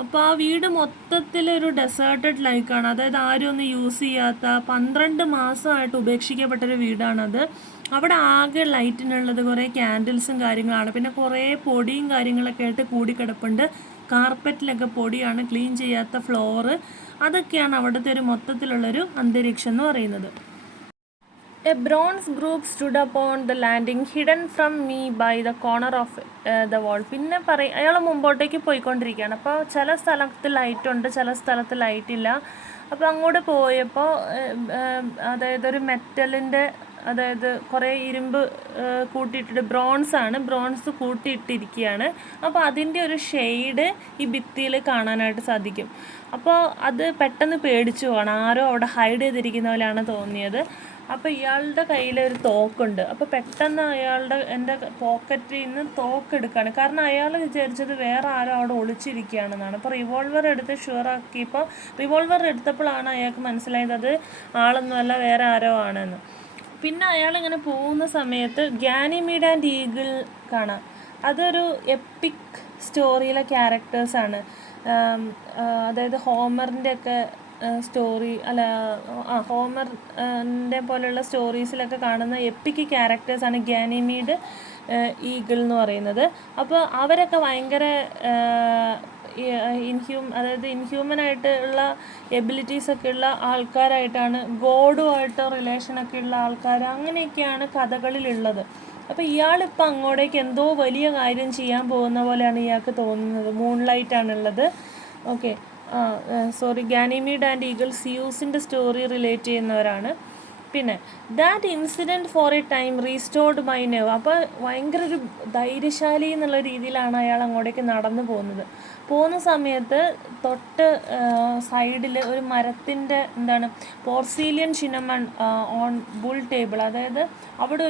അപ്പോൾ ആ വീട് മൊത്തത്തിലൊരു ഡെസേർട്ടഡ് ലൈക്കാണ്. അതായത് ആരും ഒന്നും യൂസ് ചെയ്യാത്ത 12 മാസമായിട്ട് ഉപേക്ഷിക്കപ്പെട്ടൊരു വീടാണത്. അവിടെ ആകെ ലൈറ്റിനുള്ളത് കുറേ ക്യാൻഡിൽസും കാര്യങ്ങളാണ്. പിന്നെ കുറേ പൊടിയും കാര്യങ്ങളൊക്കെ ആയിട്ട് കൂടിക്കിടപ്പുണ്ട്. കാർപ്പറ്റിലൊക്കെ പൊടിയാണ്, ക്ലീൻ ചെയ്യാത്ത ഫ്ലോറ്. അതൊക്കെയാണ് അവിടുത്തെ ഒരു മൊത്തത്തിലുള്ളൊരു അന്തരീക്ഷം എന്ന് പറയുന്നത്. A bronze group stood upon the landing hidden from me by the corner of the wall. പിന്നെ അയാൾ മുമ്പോട്ടേക്ക് പോയിക്കൊണ്ടിരിക്കുകയാണ്. അപ്പോൾ ചില സ്ഥലത്ത് ലൈറ്റുണ്ട്, ചില സ്ഥലത്ത് ലൈറ്റില്ല. അപ്പോൾ അങ്ങോട്ട് പോയപ്പോൾ അതായത് ഒരു മെറ്റലിൻ്റെ, അതായത് കുറേ ഇരുമ്പ് കൂട്ടിയിട്ടിട്ട് ബ്രോൺസ് കൂട്ടിയിട്ടിരിക്കുകയാണ്. അപ്പോൾ അതിൻ്റെ ഒരു ഷെയ്ഡ് ഈ ഭിത്തിയിൽ കാണാനായിട്ട് സാധിക്കും. അപ്പോൾ അത് പെട്ടെന്ന് പേടിച്ചു പോകണം, ആരോ അവിടെ ഹൈഡ് ചെയ്തിരിക്കുന്ന പോലെയാണ് തോന്നിയത്. അപ്പോൾ ഇയാളുടെ കയ്യിൽ ഒരു തോക്കുണ്ട്. അപ്പോൾ പെട്ടെന്ന് എൻ്റെ പോക്കറ്റിൽ നിന്ന് തോക്കെടുക്കുകയാണ്. കാരണം അയാൾ വിചാരിച്ചത് വേറെ ആരോ അവിടെ ഒളിച്ചിരിക്കുകയാണെന്നാണ്. അപ്പോൾ റിവോൾവർ എടുത്ത് ഷുവറാക്കിയപ്പോൾ റിവോൾവർ എടുത്തപ്പോഴാണ് അയാൾക്ക് മനസ്സിലായത് അത് ആളൊന്നുമല്ല, വേറെ ആരോ ആണെന്ന്. പിന്നെ അയാളിങ്ങനെ പോകുന്ന സമയത്ത് ഗാനിമീഡ് ആൻഡ് ഈഗിൾ കാണാം. അതൊരു എപ്പിക് സ്റ്റോറിയിലെ ക്യാരക്ടേഴ്സാണ്. അതായത് ഹോമറിൻ്റെ ഒക്കെ സ്റ്റോറി, ഹോമറിൻ്റെ പോലെയുള്ള സ്റ്റോറീസിലൊക്കെ കാണുന്ന എപ്പിക് ക്യാരക്ടേഴ്സാണ് ഗാനിമീഡ്, ഈഗിൾ എന്ന് പറയുന്നത്. അപ്പോൾ അവരൊക്കെ ഭയങ്കര അതായത് ഇൻഹ്യൂമനായിട്ടുള്ള എബിലിറ്റീസൊക്കെ ഉള്ള ആൾക്കാരായിട്ടാണ്, ഗോഡുമായിട്ട് റിലേഷനൊക്കെ ഉള്ള ആൾക്കാർ, അങ്ങനെയൊക്കെയാണ് കഥകളിലുള്ളത്. അപ്പോൾ ഇയാളിപ്പോൾ അങ്ങോട്ടേക്ക് എന്തോ വലിയ കാര്യം ചെയ്യാൻ പോകുന്ന പോലെയാണ് ഇയാൾക്ക് തോന്നുന്നത്. മൂൺ ലൈറ്റാണുള്ളത്. ഓക്കെ, ഗാനിമീഡ് ആൻഡ് ഈഗിൾ സിയൂസിൻ്റെ സ്റ്റോറി റിലേറ്റ് ചെയ്യുന്നവരാണ്. പിന്നെ that incident for a time restored my nerve. അപ്പോൾ ഭയങ്കര ഒരു ധൈര്യശാലി എന്നുള്ള രീതിയിലാണ് അയാൾ അങ്ങോട്ടേക്ക് നടന്നു പോകുന്ന സമയത്ത് തൊട്ട് സൈഡിൽ ഒരു മരത്തിൻ്റെ പോർസീലിയൻ ചിനമൺ ഓൺ ബുൾ ടേബിൾ. അതായത് അവിടെ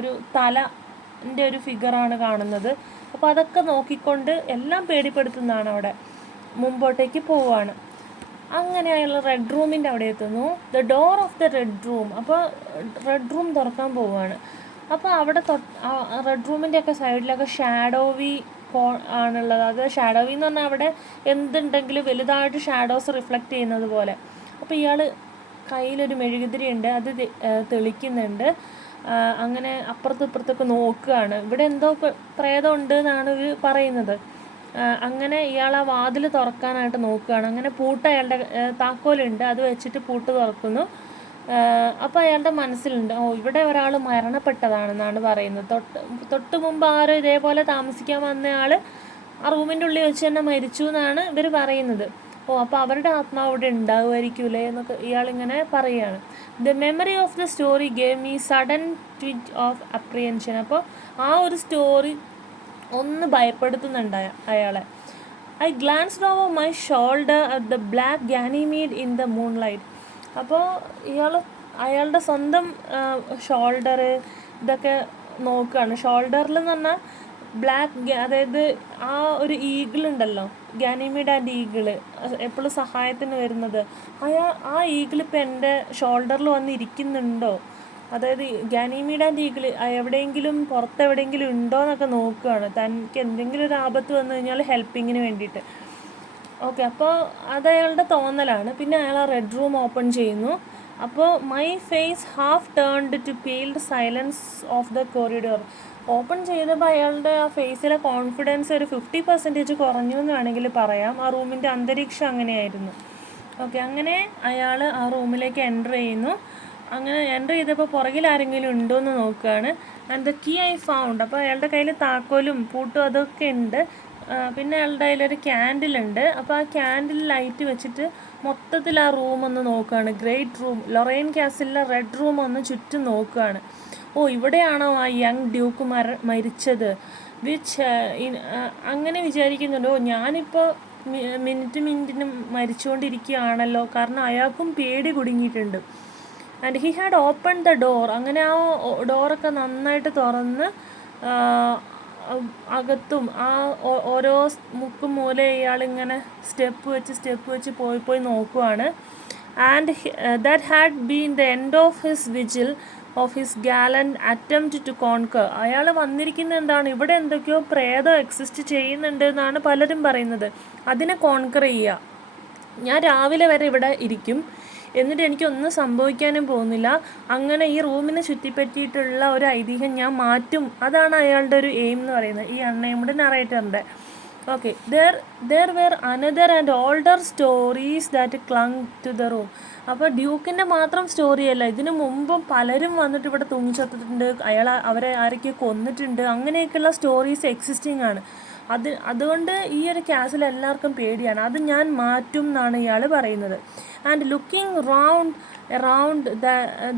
ഒരു തലൻ്റെ ഒരു ഫിഗറാണ് കാണുന്നത്. അപ്പോൾ അതൊക്കെ നോക്കിക്കൊണ്ട് എല്ലാം പേടിപ്പെടുത്തുന്നതാണ്. അവിടെ മുമ്പോട്ടേക്ക് പോവുകയാണ്. അങ്ങനെ അയാൾ റെഡ് റൂമിൻ്റെ അവിടെ എത്തുന്നു. The door of the red room. അപ്പോൾ റെഡ് റൂം തുറക്കാൻ പോവുകയാണ്. അപ്പോൾ അവിടെ റെഡ് റൂമിൻ്റെ ഒക്കെ സൈഡിലൊക്കെ ഷാഡോവി ആണുള്ളത്. അത് ഷാഡോവി എന്ന് പറഞ്ഞാൽ അവിടെ എന്തുണ്ടെങ്കിലും വലുതായിട്ട് ഷാഡോസ് റിഫ്ലക്റ്റ് ചെയ്യുന്നത് പോലെ. അപ്പോൾ ഇയാൾ കയ്യിലൊരു മെഴുകുതിരി ഉണ്ട്, അത് തെളിക്കുന്നുണ്ട്. അങ്ങനെ അപ്പുറത്തും ഇപ്പുറത്തൊക്കെ നോക്കുകയാണ്. ഇവിടെ എന്തോ പ്രേതമുണ്ട് എന്നാണ് ഇവർ പറയുന്നത്. അങ്ങനെ ഇയാൾ ആ വാതിൽ തുറക്കാനായിട്ട് നോക്കുകയാണ്. അങ്ങനെ അയാളുടെ താക്കോലുണ്ട്, അത് വെച്ചിട്ട് പൂട്ട് തുറക്കുന്നു. അപ്പോൾ അയാളുടെ മനസ്സിലുണ്ട്, ഇവിടെ ഒരാൾ മരണപ്പെട്ടതാണെന്നാണ് പറയുന്നത്. തൊട്ട് മുമ്പ് ആരോ ഇതേപോലെ താമസിക്കാൻ വന്ന ആൾ ആ റൂമിൻ്റെ ഉള്ളിൽ വെച്ച് തന്നെ മരിച്ചു എന്നാണ് ഇവർ പറയുന്നത്. അപ്പോൾ അവരുടെ ആത്മാവ് ഇവിടെ ഉണ്ടാവുമായിരിക്കൂലേ എന്നൊക്കെ ഇയാളിങ്ങനെ പറയുകയാണ്. The memory of the story gave me sudden twit of apprehension. അപ്പോൾ ആ ഒരു സ്റ്റോറി ഒന്ന് ഭയപ്പെടുത്തുന്നുണ്ട് അയാളെ. I glanced over my shoulder at the black Ganymede in the moonlight. അപ്പോൾ അയാളുടെ സ്വന്തം ഷോൾഡർ ഇതൊക്കെ നോക്കുകയാണ്. ഷോൾഡറിൽ എന്ന് പറഞ്ഞാൽ അതായത് ആ ഒരു ഈഗിൾ ഉണ്ടല്ലോ, ഗാനിമീഡ് ആൻഡ് ഈഗിൾ എപ്പോഴും സഹായത്തിന് വരുന്നത്, ആ ഈഗിൾ ഇപ്പം എൻ്റെ ഷോൾഡറിൽ വന്നിരിക്കുന്നുണ്ടോ, അതായത് ഗാനിമീഡ് ആൻഡ് ഈഗിൾ എവിടെയെങ്കിലും പുറത്തെവിടെയെങ്കിലും ഉണ്ടോ എന്നൊക്കെ നോക്കുകയാണ്. തനിക്ക് എന്തെങ്കിലും ഒരു ആപത്ത് വന്നു കഴിഞ്ഞാൽ ഹെൽപ്പിങ്ങിന് വേണ്ടിയിട്ട്. ഓക്കെ, അപ്പോൾ അത് അയാളുടെ തോന്നലാണ്. പിന്നെ അയാൾ ആ റെഡ് റൂം ഓപ്പൺ ചെയ്യുന്നു. അപ്പോൾ my face half turned to peeled silence of the corridor. Open ചെയ്തപ്പോൾ അയാളുടെ ആ ഫേസിലെ കോൺഫിഡൻസ് ഒരു 50% കുറഞ്ഞു എന്ന് വേണമെങ്കിൽ പറയാം. ആ റൂമിൻ്റെ അന്തരീക്ഷം അങ്ങനെയായിരുന്നു. ഓക്കെ, അങ്ങനെ അയാൾ ആ റൂമിലേക്ക് എൻ്റർ ചെയ്യുന്നു. അങ്ങനെ എൻ്റർ ചെയ്തപ്പോൾ പുറകിൽ ആരെങ്കിലും ഉണ്ടോ എന്ന് നോക്കുകയാണ്. And the key I found. അപ്പോൾ അയാളുടെ കയ്യിൽ താക്കോലും പൂട്ടും അതൊക്കെ ഉണ്ട്. പിന്നെ അയാളുടെ കയ്യിലൊരു ക്യാൻഡിലുണ്ട്. അപ്പോൾ ആ ക്യാൻഡിൽ ലൈറ്റ് വെച്ചിട്ട് മൊത്തത്തിൽ ആ റൂം ഒന്ന് നോക്കുകയാണ്. ഗ്രേറ്റ് റൂം, ലൊറൈൻ കാസിലിലെ റെഡ് റൂം ഒന്ന് ചുറ്റും നോക്കുകയാണ്. ഇവിടെയാണോ ആ യങ് ഡ്യൂക്ക് മരിച്ചത്? അങ്ങനെ വിചാരിക്കുന്നുണ്ട്. ഞാനിപ്പോൾ മിനിറ്റിന് മരിച്ചുകൊണ്ടിരിക്കുകയാണല്ലോ. കാരണം അയാൾക്കും പേടി കുടുങ്ങിയിട്ടുണ്ട്. And he had open the door. അങ്ങനെ ആ ഡോറൊക്കെ നന്നായിട്ട് തുറന്ന് അകത്തും ആ ഓരോ മുക്കും മൂല ഇയാളിങ്ങനെ സ്റ്റെപ്പ് വെച്ച് പോയി നോക്കുവാണ്. and that had been the end of his vigil of his gallant attempt to conquer. അയാൾ വന്നിരിക്കുന്നത് എന്താണ്, ഇവിടെ എന്തൊക്കെയോ പ്രേതം എക്സിസ്റ്റ് ചെയ്യുന്നുണ്ട് എന്നാണ് പലരും പറയുന്നത്. അതിനെ കോൺക്കർ ചെയ്യുക. ഞാൻ രാവിലെ വരെ ഇവിടെ ഇരിക്കും, എന്നിട്ട് എനിക്കൊന്നും സംഭവിക്കാനും പോകുന്നില്ല, അങ്ങനെ ഈ റൂമിനെ ചുറ്റിപ്പറ്റിയിട്ടുള്ള ഒരു ഐതിഹ്യം ഞാൻ മാറ്റും. അതാണ് അയാളുടെ ഒരു എയിം എന്ന് പറയുന്നത്, ഈ അൺനെയിംഡ് നറേറ്ററിൻ്റെ. Okay, there were another and older stories that clung to the room. അപ്പോൾ ഡ്യൂക്കിൻ്റെ മാത്രം സ്റ്റോറിയല്ല, ഇതിനു മുമ്പും പലരും വന്നിട്ട് ഇവിടെ തൂങ്ങിച്ചത്തിട്ടുണ്ട്, അവരെ ആരൊക്കെ കൊന്നിട്ടുണ്ട്, അങ്ങനെയൊക്കെയുള്ള സ്റ്റോറീസ് എക്സിസ്റ്റിംഗ് ആണ്. അതുകൊണ്ട് ഈ ഒരു കാസിൽ എല്ലാവർക്കും പേടിയാണ്, അത് ഞാൻ മാറ്റും എന്നാണ് ഇയാൾ പറയുന്നത്. And looking around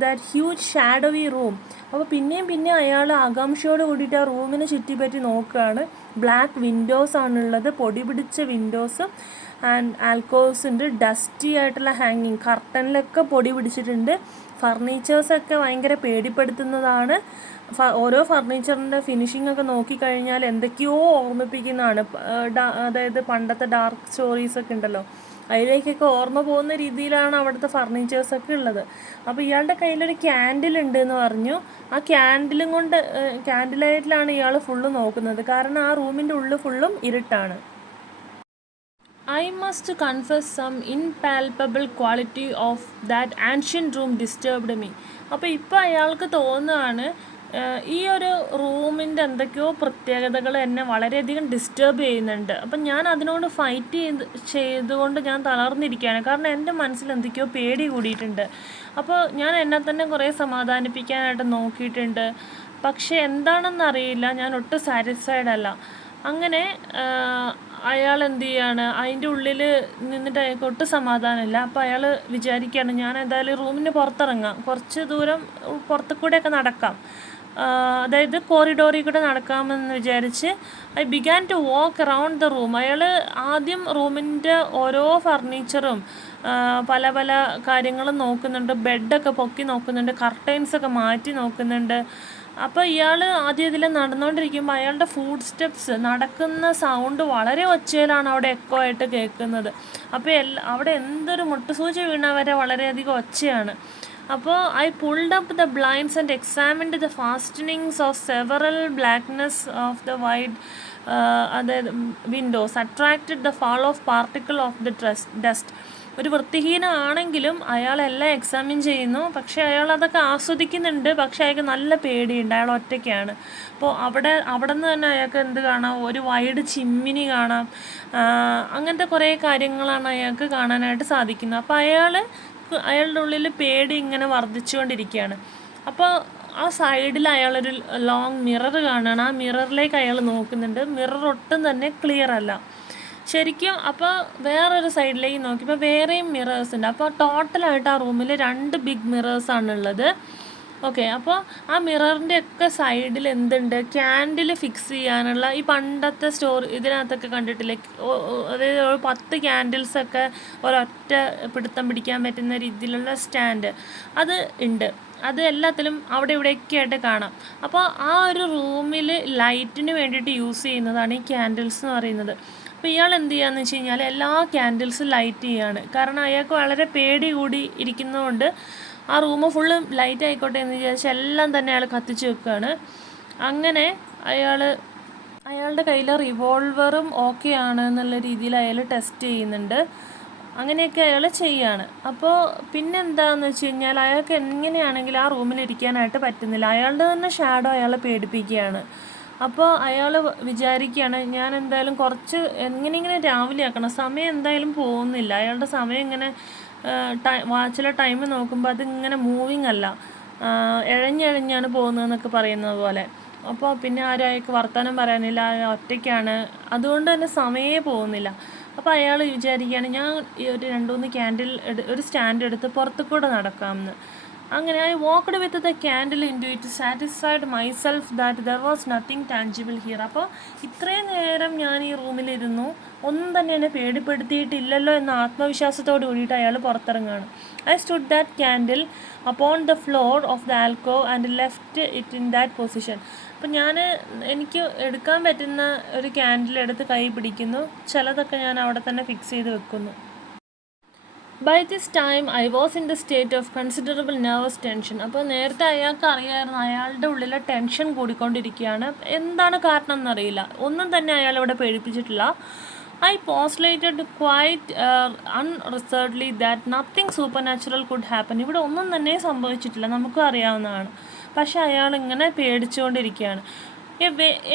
that huge shadowy room. അപ്പോൾ പിന്നെയും അയാൾ ആകാംക്ഷയോട് കൂടിയിട്ട് ആ റൂമിനെ ചുറ്റിപ്പറ്റി നോക്കുകയാണ്. ബ്ലാക്ക് വിൻഡോസ് ആണുള്ളത്, പൊടി പിടിച്ച വിൻഡോസും ആൻഡ് ആൽക്കോവ്സ് ഉണ്ട്, ഡസ്റ്റി ആയിട്ടുള്ള ഹാങ്ങിങ്, കർട്ടനിലൊക്കെ പൊടി പിടിച്ചിട്ടുണ്ട്. ഫർണിച്ചേഴ്സൊക്കെ ഭയങ്കര പേടിപ്പെടുത്തുന്നതാണ്. ഓരോ ഫർണിച്ചറിൻ്റെ ഫിനിഷിംഗ് ഒക്കെ നോക്കിക്കഴിഞ്ഞാൽ എന്തൊക്കെയോ ഓർമ്മിപ്പിക്കുന്നതാണ്. അതായത് പണ്ടത്തെ ഡാർക്ക് സ്റ്റോറീസൊക്കെ ഉണ്ടല്ലോ, അതിലേക്കൊക്കെ ഓർമ്മ പോകുന്ന രീതിയിലാണ് അവിടുത്തെ ഫർണിച്ചേഴ്സൊക്കെ ഉള്ളത്. അപ്പോൾ ഇയാളുടെ കയ്യിലൊരു ക്യാൻഡിൽ ഉണ്ട് എന്ന് പറഞ്ഞു. ആ ക്യാൻഡിൽ ലൈറ്റിലാണ് ഇയാൾ ഫുള്ള് നോക്കുന്നത്, കാരണം ആ റൂമിൻ്റെ ഉള്ളിൽ ഫുള്ളും ഇരുട്ടാണ്. I must confess some impalpable quality of that ancient room disturbed me. അപ്പോൾ ഇപ്പോൾ അയാൾക്ക് തോന്നുകയാണ് ഈ ഒരു റൂമിൻ്റെ എന്തൊക്കെയോ പ്രത്യേകതകൾ എന്നെ വളരെയധികം ഡിസ്റ്റർബ് ചെയ്യുന്നുണ്ട്. അപ്പം ഞാൻ അതിനോട് ഫൈറ്റ് ചെയ്തുകൊണ്ട് ഞാൻ തളർന്നിരിക്കുകയാണ്, കാരണം എൻ്റെ മനസ്സിൽ എന്തൊക്കെയോ പേടി കൂടിയിട്ടുണ്ട്. അപ്പോൾ ഞാൻ എന്നെ തന്നെ കുറേ സമാധാനിപ്പിക്കാനായിട്ട് നോക്കിയിട്ടുണ്ട്, പക്ഷേ എന്താണെന്നറിയില്ല, ഞാൻ ഒട്ടും സാറ്റിസ്ഫൈഡ് അല്ല. അങ്ങനെ അയാൾ എന്ത് ചെയ്യാണ്, അതിൻ്റെ ഉള്ളിൽ നിന്നിട്ട് അയാൾക്ക് ഒട്ടും സമാധാനമില്ല. അപ്പോൾ അയാൾ വിചാരിക്കുകയാണ്, ഞാൻ എന്തായാലും റൂമിന് പുറത്തിറങ്ങാം, കുറച്ച് ദൂരം പുറത്തു കൂടെയൊക്കെ നടക്കാം, അതായത് കോറിഡോറിൽ കൂടെ നടക്കാമെന്ന് വിചാരിച്ച് I began to walk around the room. അയാൾ ആദ്യം റൂമിൻ്റെ ഓരോ ഫർണിച്ചറും പല പല കാര്യങ്ങളും നോക്കുന്നുണ്ട്, ബെഡൊക്കെ പൊക്കി നോക്കുന്നുണ്ട്, കർട്ടൈൻസൊക്കെ മാറ്റി നോക്കുന്നുണ്ട്. അപ്പോൾ ഇയാൾ ആദ്യം ഇതിൽ നടന്നുകൊണ്ടിരിക്കുമ്പോൾ അയാളുടെ ഫുഡ് സ്റ്റെപ്സ്, നടക്കുന്ന സൗണ്ട് വളരെ ഒച്ചയിലാണ് അവിടെ എക്കോ ആയിട്ട് കേൾക്കുന്നത്. അപ്പോൾ അവിടെ എന്തൊരു മുട്ടുസൂചി വീണ വരെ വളരെയധികം ഒച്ചയാണ്. അപ്പോൾ I pulled up the blinds and examined the fastenings of several blackness of the wide അതായത് windows attracted the fall of particle of the dust. ഒരു വൃത്തിഹീനമാണെങ്കിലും അയാളെല്ലാം എക്സാമിൻ ചെയ്യുന്നു, പക്ഷേ അയാൾ അതൊക്കെ ആസ്വദിക്കുന്നുണ്ട്. പക്ഷേ അയാൾക്ക് നല്ല പേടിയുണ്ട്, അയാൾ ഒറ്റയ്ക്കാണ്. അപ്പോൾ അവിടെ നിന്ന് തന്നെ അയാൾക്ക് എന്ത് കാണാം, ഒരു വൈഡ് ചിമ്മിനി കാണാം, അങ്ങനത്തെ കുറേ കാര്യങ്ങളാണ് അയാൾക്ക് കാണാനായിട്ട് സാധിക്കുന്നത്. അപ്പോൾ അയാളുടെ ഉള്ളിൽ പേടി ഇങ്ങനെ വർദ്ധിച്ചുകൊണ്ടിരിക്കുകയാണ്. അപ്പോൾ ആ സൈഡിൽ അയാളൊരു ലോങ് മിറർ കാണുകയാണ്. ആ മിററിലേക്ക് അയാൾ നോക്കുന്നുണ്ട്. മിറർ ഒട്ടും തന്നെ ക്ലിയർ അല്ല ശരിക്കും. അപ്പോൾ വേറൊരു സൈഡിലേക്ക് നോക്കിയപ്പോൾ വേറെയും മിറേഴ്സ് ഉണ്ട്. അപ്പോൾ ടോട്ടലായിട്ട് ആ റൂമിൽ 2 ബിഗ് മിറേഴ്സാണുള്ളത്. ഓക്കെ, അപ്പോൾ ആ മിററിൻ്റെ ഒക്കെ സൈഡിൽ എന്തുണ്ട്, ക്യാൻഡിൽ ഫിക്സ് ചെയ്യാനുള്ള ഈ പണ്ടത്തെ ഇതിനകത്തൊക്കെ കണ്ടിട്ടില്ലേ, അതായത് 10 ക്യാൻഡിൽസൊക്കെ ഒരൊറ്റ പിടുത്തം പിടിക്കാൻ പറ്റുന്ന രീതിയിലുള്ള സ്റ്റാൻഡ്, അത് ഉണ്ട്. അത് എല്ലാത്തിലും അവിടെ ഇവിടെയൊക്കെ ആയിട്ട് കാണാം. അപ്പോൾ ആ ഒരു റൂമിൽ ലൈറ്റിന് വേണ്ടിയിട്ട് യൂസ് ചെയ്യുന്നതാണ് ഈ ക്യാൻഡിൽസ് എന്ന് പറയുന്നത്. അപ്പോൾ ഇയാൾ എന്ത് ചെയ്യുകയെന്ന് വെച്ച് കഴിഞ്ഞാൽ എല്ലാ ക്യാൻഡിൽസും ലൈറ്റ് ചെയ്യുകയാണ്. കാരണം അയാൾക്ക് വളരെ പേടി കൂടി ഇരിക്കുന്നതുകൊണ്ട് ആ റൂം ഫുള്ളും ലൈറ്റ് ആയിക്കോട്ടെ എന്ന് വിചാരിച്ച് എല്ലാം തന്നെ അയാൾ കത്തിച്ച് വെക്കുകയാണ്. അങ്ങനെ അയാളുടെ കയ്യിൽ റിവോൾവറും ഓക്കെ ആണ് എന്നുള്ള രീതിയിൽ അയാൾ ടെസ്റ്റ് ചെയ്യുന്നുണ്ട്. അങ്ങനെയൊക്കെ അയാൾ ചെയ്യാണ്. അപ്പോൾ പിന്നെന്താണെന്ന് വെച്ച് കഴിഞ്ഞാൽ അയാൾക്ക് എങ്ങനെയാണെങ്കിലും ആ റൂമിലിരിക്കാനായിട്ട് പറ്റുന്നില്ല. അയാളുടെ തന്നെ ഷാഡോ അയാളെ പേടിപ്പിക്കുകയാണ്. അപ്പോൾ അയാൾ വിചാരിക്കുകയാണ്, ഞാൻ എന്തായാലും കുറച്ച് എങ്ങനെയെങ്കിലും രാവിലെ ആക്കണം, സമയം എന്തായാലും പോകുന്നില്ല. അയാളുടെ സമയം ഇങ്ങനെ വാച്ചിലെ ടൈം നോക്കുമ്പോൾ അതിങ്ങനെ മൂവിങ് അല്ല, ഇഴഞ്ഞാണ് പോകുന്നതെന്നൊക്കെ പറയുന്നത് പോലെ. അപ്പോൾ പിന്നെ ആരും അയാൾക്ക് വർത്തമാനം പറയാനില്ല, ഒറ്റയ്ക്കാണ്, അതുകൊണ്ട് തന്നെ സമയമേ പോകുന്നില്ല. അപ്പോൾ അയാൾ വിചാരിക്കുകയാണ്, ഞാൻ ഒരു 2-3 ക്യാൻഡിൽ ഒരു സ്റ്റാൻഡ് എടുത്ത് പുറത്തു കൂടെ നടക്കാമെന്ന്. അങ്ങനെ I walked with the candle into it, satisfied myself that there was nothing tangible here. അപ്പോൾ ഇത്രയും നേരം ഞാൻ ഈ റൂമിലിരുന്നു, ഒന്നും തന്നെ എന്നെ പേടിപ്പെടുത്തിയിട്ടില്ലല്ലോ എന്ന ആത്മവിശ്വാസത്തോട് കൂടിയിട്ട് അയാൾ പുറത്തിറങ്ങുകയാണ്. I stood that candle upon the floor of the alcove and left it in that position. അപ്പം എനിക്ക് എടുക്കാൻ പറ്റുന്ന ഒരു ക്യാൻഡിൽ എടുത്ത് കൈ പിടിക്കുന്നു, ചിലതൊക്കെ ഞാൻ അവിടെ തന്നെ ഫിക്സ് ചെയ്ത് വെക്കുന്നു. By this time I was in the state of considerable nervous tension. അപ്പോൾ നേരത്തെ അയാൾക്ക് അറിയാമായിരുന്നു അയാളുടെ ഉള്ളിലെ ടെൻഷൻ കൂടിക്കൊണ്ടിരിക്കുകയാണ്. എന്താണ് കാരണം എന്നറിയില്ല. ഒന്നും തന്നെ അയാൾ ഇവിടെ പേടിപ്പിച്ചിട്ടില്ല. I postulated quite unreservedly that nothing supernatural could happen. ഇവിടെ ഒന്നും തന്നെ സംഭവിച്ചിട്ടില്ല, നമുക്കും അറിയാവുന്നതാണ്. പക്ഷെ അയാൾ ഇങ്ങനെ പേടിച്ചുകൊണ്ടിരിക്കുകയാണ്.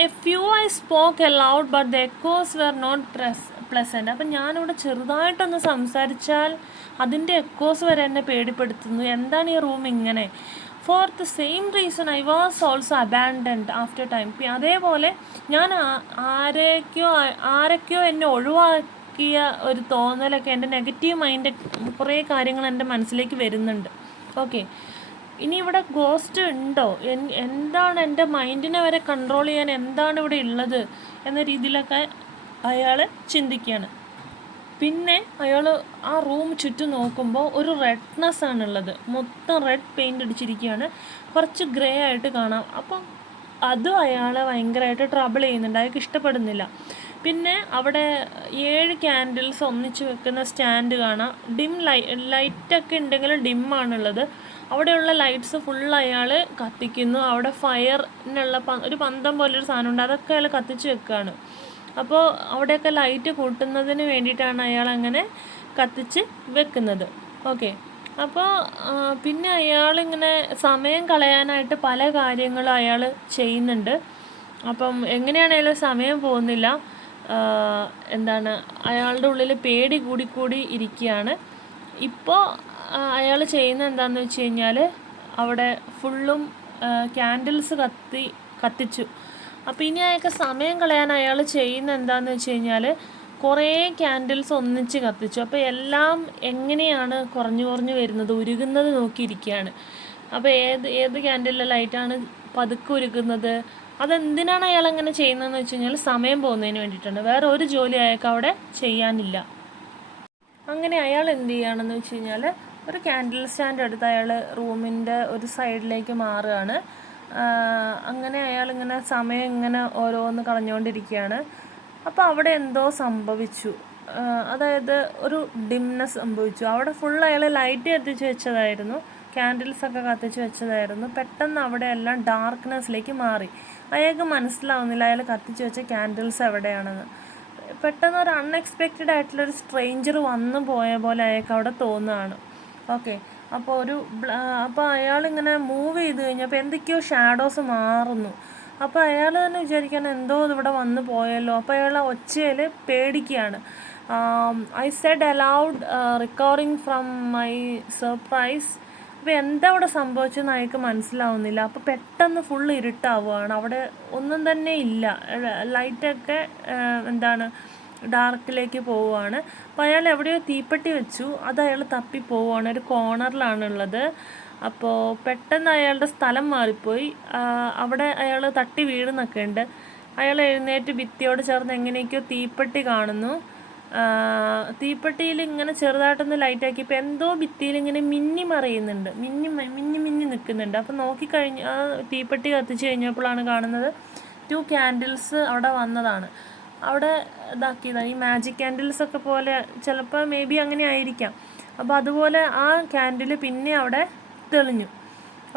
A few I spoke aloud but the echoes were not pleasant. അപ്പം ഞാനിവിടെ ചെറുതായിട്ടൊന്ന് സംസാരിച്ചാൽ അതിൻ്റെ എക്കോസ് വരെ എന്നെ പേടിപ്പെടുത്തുന്നു. എന്താണ് ഈ റൂം ഇങ്ങനെ? For the same reason I was also abandoned after time. അതേപോലെ ഞാൻ ആരൊക്കെയോ എന്നെ ഒഴിവാക്കിയ ഒരു തോന്നലൊക്കെ, എൻ്റെ നെഗറ്റീവ് മൈൻഡ് കുറേ കാര്യങ്ങൾ എൻ്റെ മനസ്സിലേക്ക് വരുന്നുണ്ട്. ഓക്കെ, ഇനി ഇവിടെ ഗോസ്റ്റ് ഉണ്ടോ, എന്താണ് എൻ്റെ മൈൻഡിനെ വരെ കൺട്രോൾ ചെയ്യാൻ എന്താണ് ഇവിടെ ഉള്ളത് എന്ന രീതിയിലൊക്കെ അയാൾ ചിന്തിക്കുകയാണ്. പിന്നെ അയാൾ ആ റൂം ചുറ്റും നോക്കുമ്പോൾ ഒരു റെഡ്നെസ് ആണുള്ളത്. മൊത്തം റെഡ് പെയിൻ്റ് അടിച്ചിരിക്കുകയാണ്, കുറച്ച് ഗ്രേ ആയിട്ട് കാണാം. അപ്പം അതും അയാളെ ഭയങ്കരമായിട്ട് ട്രബിൾ ചെയ്യുന്നുണ്ട്, അയാൾക്ക് ഇഷ്ടപ്പെടുന്നില്ല. പിന്നെ അവിടെ 7 ക്യാൻഡിൽസ് ഒന്നിച്ച് വെക്കുന്ന സ്റ്റാൻഡ് കാണാം. ലൈറ്റൊക്കെ ഉണ്ടെങ്കിലും ഡിമ്മാണുള്ളത്. അവിടെയുള്ള ലൈറ്റ്സ് ഫുൾ അയാൾ കത്തിക്കുന്നു. അവിടെ ഫയറിനുള്ള ഒരു പന്തം പോലൊരു സാധനമുണ്ട്, അതൊക്കെ അയാൾ കത്തിച്ച് വെക്കുകയാണ്. അപ്പോൾ അവിടെയൊക്കെ ലൈറ്റ് കൂട്ടുന്നതിന് വേണ്ടിയിട്ടാണ് അയാൾ അങ്ങനെ കത്തിച്ച് വെക്കുന്നത്. ഓക്കെ, അപ്പോൾ പിന്നെ അയാളിങ്ങനെ സമയം കളയാനായിട്ട് പല കാര്യങ്ങളും അയാൾ ചെയ്യുന്നുണ്ട്. അപ്പം എങ്ങനെയാണെങ്കിലും സമയം പോകുന്നില്ല. എന്താണ്, അയാളുടെ ഉള്ളിൽ പേടി കൂടി ഇരിക്കുകയാണ്. ഇപ്പോൾ അയാൾ ചെയ്യുന്നത് എന്താണെന്ന് വെച്ച് കഴിഞ്ഞാൽ അവിടെ ഫുള്ളും ക്യാൻഡിൽസ് കത്തിച്ചു. അപ്പോൾ ഇനി അയാൾക്ക് സമയം കളയാൻ അയാൾ ചെയ്യുന്നത് എന്താണെന്ന് വെച്ച് കഴിഞ്ഞാൽ കുറേ ക്യാൻഡിൽസ് ഒന്നിച്ച് കത്തിച്ചു. അപ്പോൾ എല്ലാം എങ്ങനെയാണ് കുറഞ്ഞു വരുന്നത്, ഉരുകുന്നത് നോക്കിയിരിക്കുകയാണ്. അപ്പോൾ ഏത് ക്യാൻഡിലിലെ ലൈറ്റാണ് പതുക്കെ ഉരുകുന്നത്, അതെന്തിനാണ് അയാൾ അങ്ങനെ ചെയ്യുന്നതെന്ന് വെച്ച് കഴിഞ്ഞാൽ സമയം പോകുന്നതിന് വേണ്ടിയിട്ടാണ്. വേറെ ഒരു ജോലി അയാൾക്ക് അവിടെ ചെയ്യാനില്ല. അങ്ങനെ അയാൾ എന്ത് ചെയ്യുകയാണെന്ന് വെച്ച് കഴിഞ്ഞാൽ ഒരു ക്യാൻഡിൽ സ്റ്റാൻഡ് എടുത്ത് അയാൾ റൂമിൻ്റെ ഒരു സൈഡിലേക്ക് മാറുകയാണ്. അങ്ങനെ അയാളിങ്ങനെ സമയം ഇങ്ങനെ ഓരോന്ന് കളഞ്ഞുകൊണ്ടിരിക്കുകയാണ്. അപ്പോൾ അവിടെ എന്തോ സംഭവിച്ചു, അതായത് ഒരു ഡിംനെസ് സംഭവിച്ചു. അവിടെ ഫുൾ അയാൾ ലൈറ്റ് കത്തിച്ച് വെച്ചതായിരുന്നു, ക്യാൻഡിൽസൊക്കെ കത്തിച്ച് വെച്ചതായിരുന്നു. പെട്ടെന്ന് അവിടെ എല്ലാം ഡാർക്ക്നെസ്സിലേക്ക് മാറി. അയാൾക്ക് മനസ്സിലാവുന്നില്ല അയാൾ കത്തിച്ച് വെച്ച ക്യാൻഡിൽസ് എവിടെയാണെന്ന്. പെട്ടെന്ന് ഒരു അൺഎക്സ്പെക്റ്റഡ് ആയിട്ടുള്ളൊരു സ്ട്രേഞ്ചർ വന്നു പോയ പോലെ അയാൾക്ക് അവിടെ തോന്നുകയാണ്. ഓക്കെ, അപ്പോൾ അയാളിങ്ങനെ മൂവ് ചെയ്ത് കഴിഞ്ഞപ്പോൾ എന്തൊക്കെയോ ഷാഡോസ് മാറുന്നു. അപ്പോൾ അയാൾ തന്നെ വിചാരിക്കുകയാണ് എന്തോ ഇവിടെ വന്നു പോയല്ലോ. അപ്പോൾ അയാൾ ഒച്ചയിൽ പേടിക്കുകയാണ്. I said aloud recovering from my surprise. അപ്പോൾ എന്താ അവിടെ സംഭവിച്ചെന്ന് അയാൾക്ക് മനസ്സിലാവുന്നില്ല. അപ്പോൾ പെട്ടെന്ന് ഫുള്ള് ഇരുട്ടാവുകയാണ്, അവിടെ ഒന്നും തന്നെ ഇല്ല. ലൈറ്റൊക്കെ ഡാർക്കിലേക്ക് പോവുകയാണ്. അപ്പോൾ അയാൾ എവിടെയോ തീപ്പെട്ടി വെച്ചു, അത് അയാൾ തപ്പി പോവുകയാണ്. ഒരു കോർണറിലാണുള്ളത്. അപ്പോൾ പെട്ടെന്ന് അയാളുടെ സ്ഥലം മാറിപ്പോയി. അവിടെ അയാൾ തട്ടി വീഴുന്നൊക്കെ ഉണ്ട്. അയാൾ എഴുന്നേറ്റ് ഭിത്തിയോട് ചേർന്ന് എങ്ങനെയൊക്കെയോ തീപ്പെട്ടി കാണുന്നു. തീപ്പെട്ടിയിൽ ഇങ്ങനെ ചെറുതായിട്ടൊന്ന് ലൈറ്റാക്കിയപ്പോൾ എന്തോ ഭിത്തിയിൽ ഇങ്ങനെ മിന്നി മറിയുന്നുണ്ട്, മിന്നി നിൽക്കുന്നുണ്ട്. അപ്പോൾ നോക്കിക്കഴിഞ്ഞ് ആ തീപ്പെട്ടി കത്തിച്ച് കഴിഞ്ഞപ്പോഴാണ് കാണുന്നത് 2 ക്യാൻഡിൽസ് അവിടെ വന്നതാണ്. അവിടെ ഇതാക്കിയതാണ്. ഈ മാജിക് ക്യാൻഡിൽസൊക്കെ പോലെ ചിലപ്പോൾ മേ ബി അങ്ങനെ ആയിരിക്കാം. അപ്പോൾ അതുപോലെ ആ ക്യാൻഡിൽ പിന്നെ അവിടെ തെളിഞ്ഞു.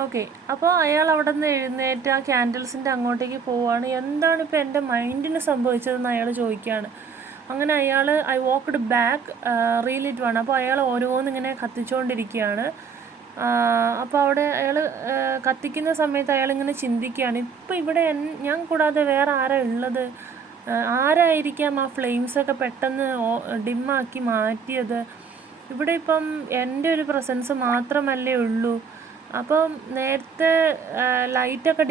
ഓക്കെ, അപ്പോൾ അയാൾ അവിടെ നിന്ന് എഴുന്നേറ്റ് ആ ക്യാൻഡിൽസിൻ്റെ അങ്ങോട്ടേക്ക് പോവുകയാണ്. എന്താണ് ഇപ്പോൾ എൻ്റെ മൈൻഡിന് സംഭവിച്ചതെന്ന് അയാൾ ചോദിക്കുകയാണ്. അങ്ങനെ അയാൾ ഐ വാക്ക്ഡ് ബാക്ക് റീലിറ്റ് വേണം. അപ്പോൾ അയാൾ ഓരോന്നിങ്ങനെ കത്തിച്ചുകൊണ്ടിരിക്കുകയാണ്. അപ്പോൾ അവിടെ അയാൾ കത്തിക്കുന്ന സമയത്ത് അയാളിങ്ങനെ ചിന്തിക്കുകയാണ്, ഇപ്പോൾ ഇവിടെ ഞാൻ കൂടാതെ വേറെ ആരാ ഉള്ളത്, ആരായിരിക്കാം ആ ഫ്ലെയിംസൊക്കെ പെട്ടെന്ന് ഡിമ്മാക്കി മാറ്റിയത്, ഇവിടെ ഇപ്പം എൻ്റെ ഒരു പ്രസൻസ് മാത്രമല്ലേ ഉള്ളൂ. അപ്പം നേരത്തെ ലൈറ്റൊക്കെ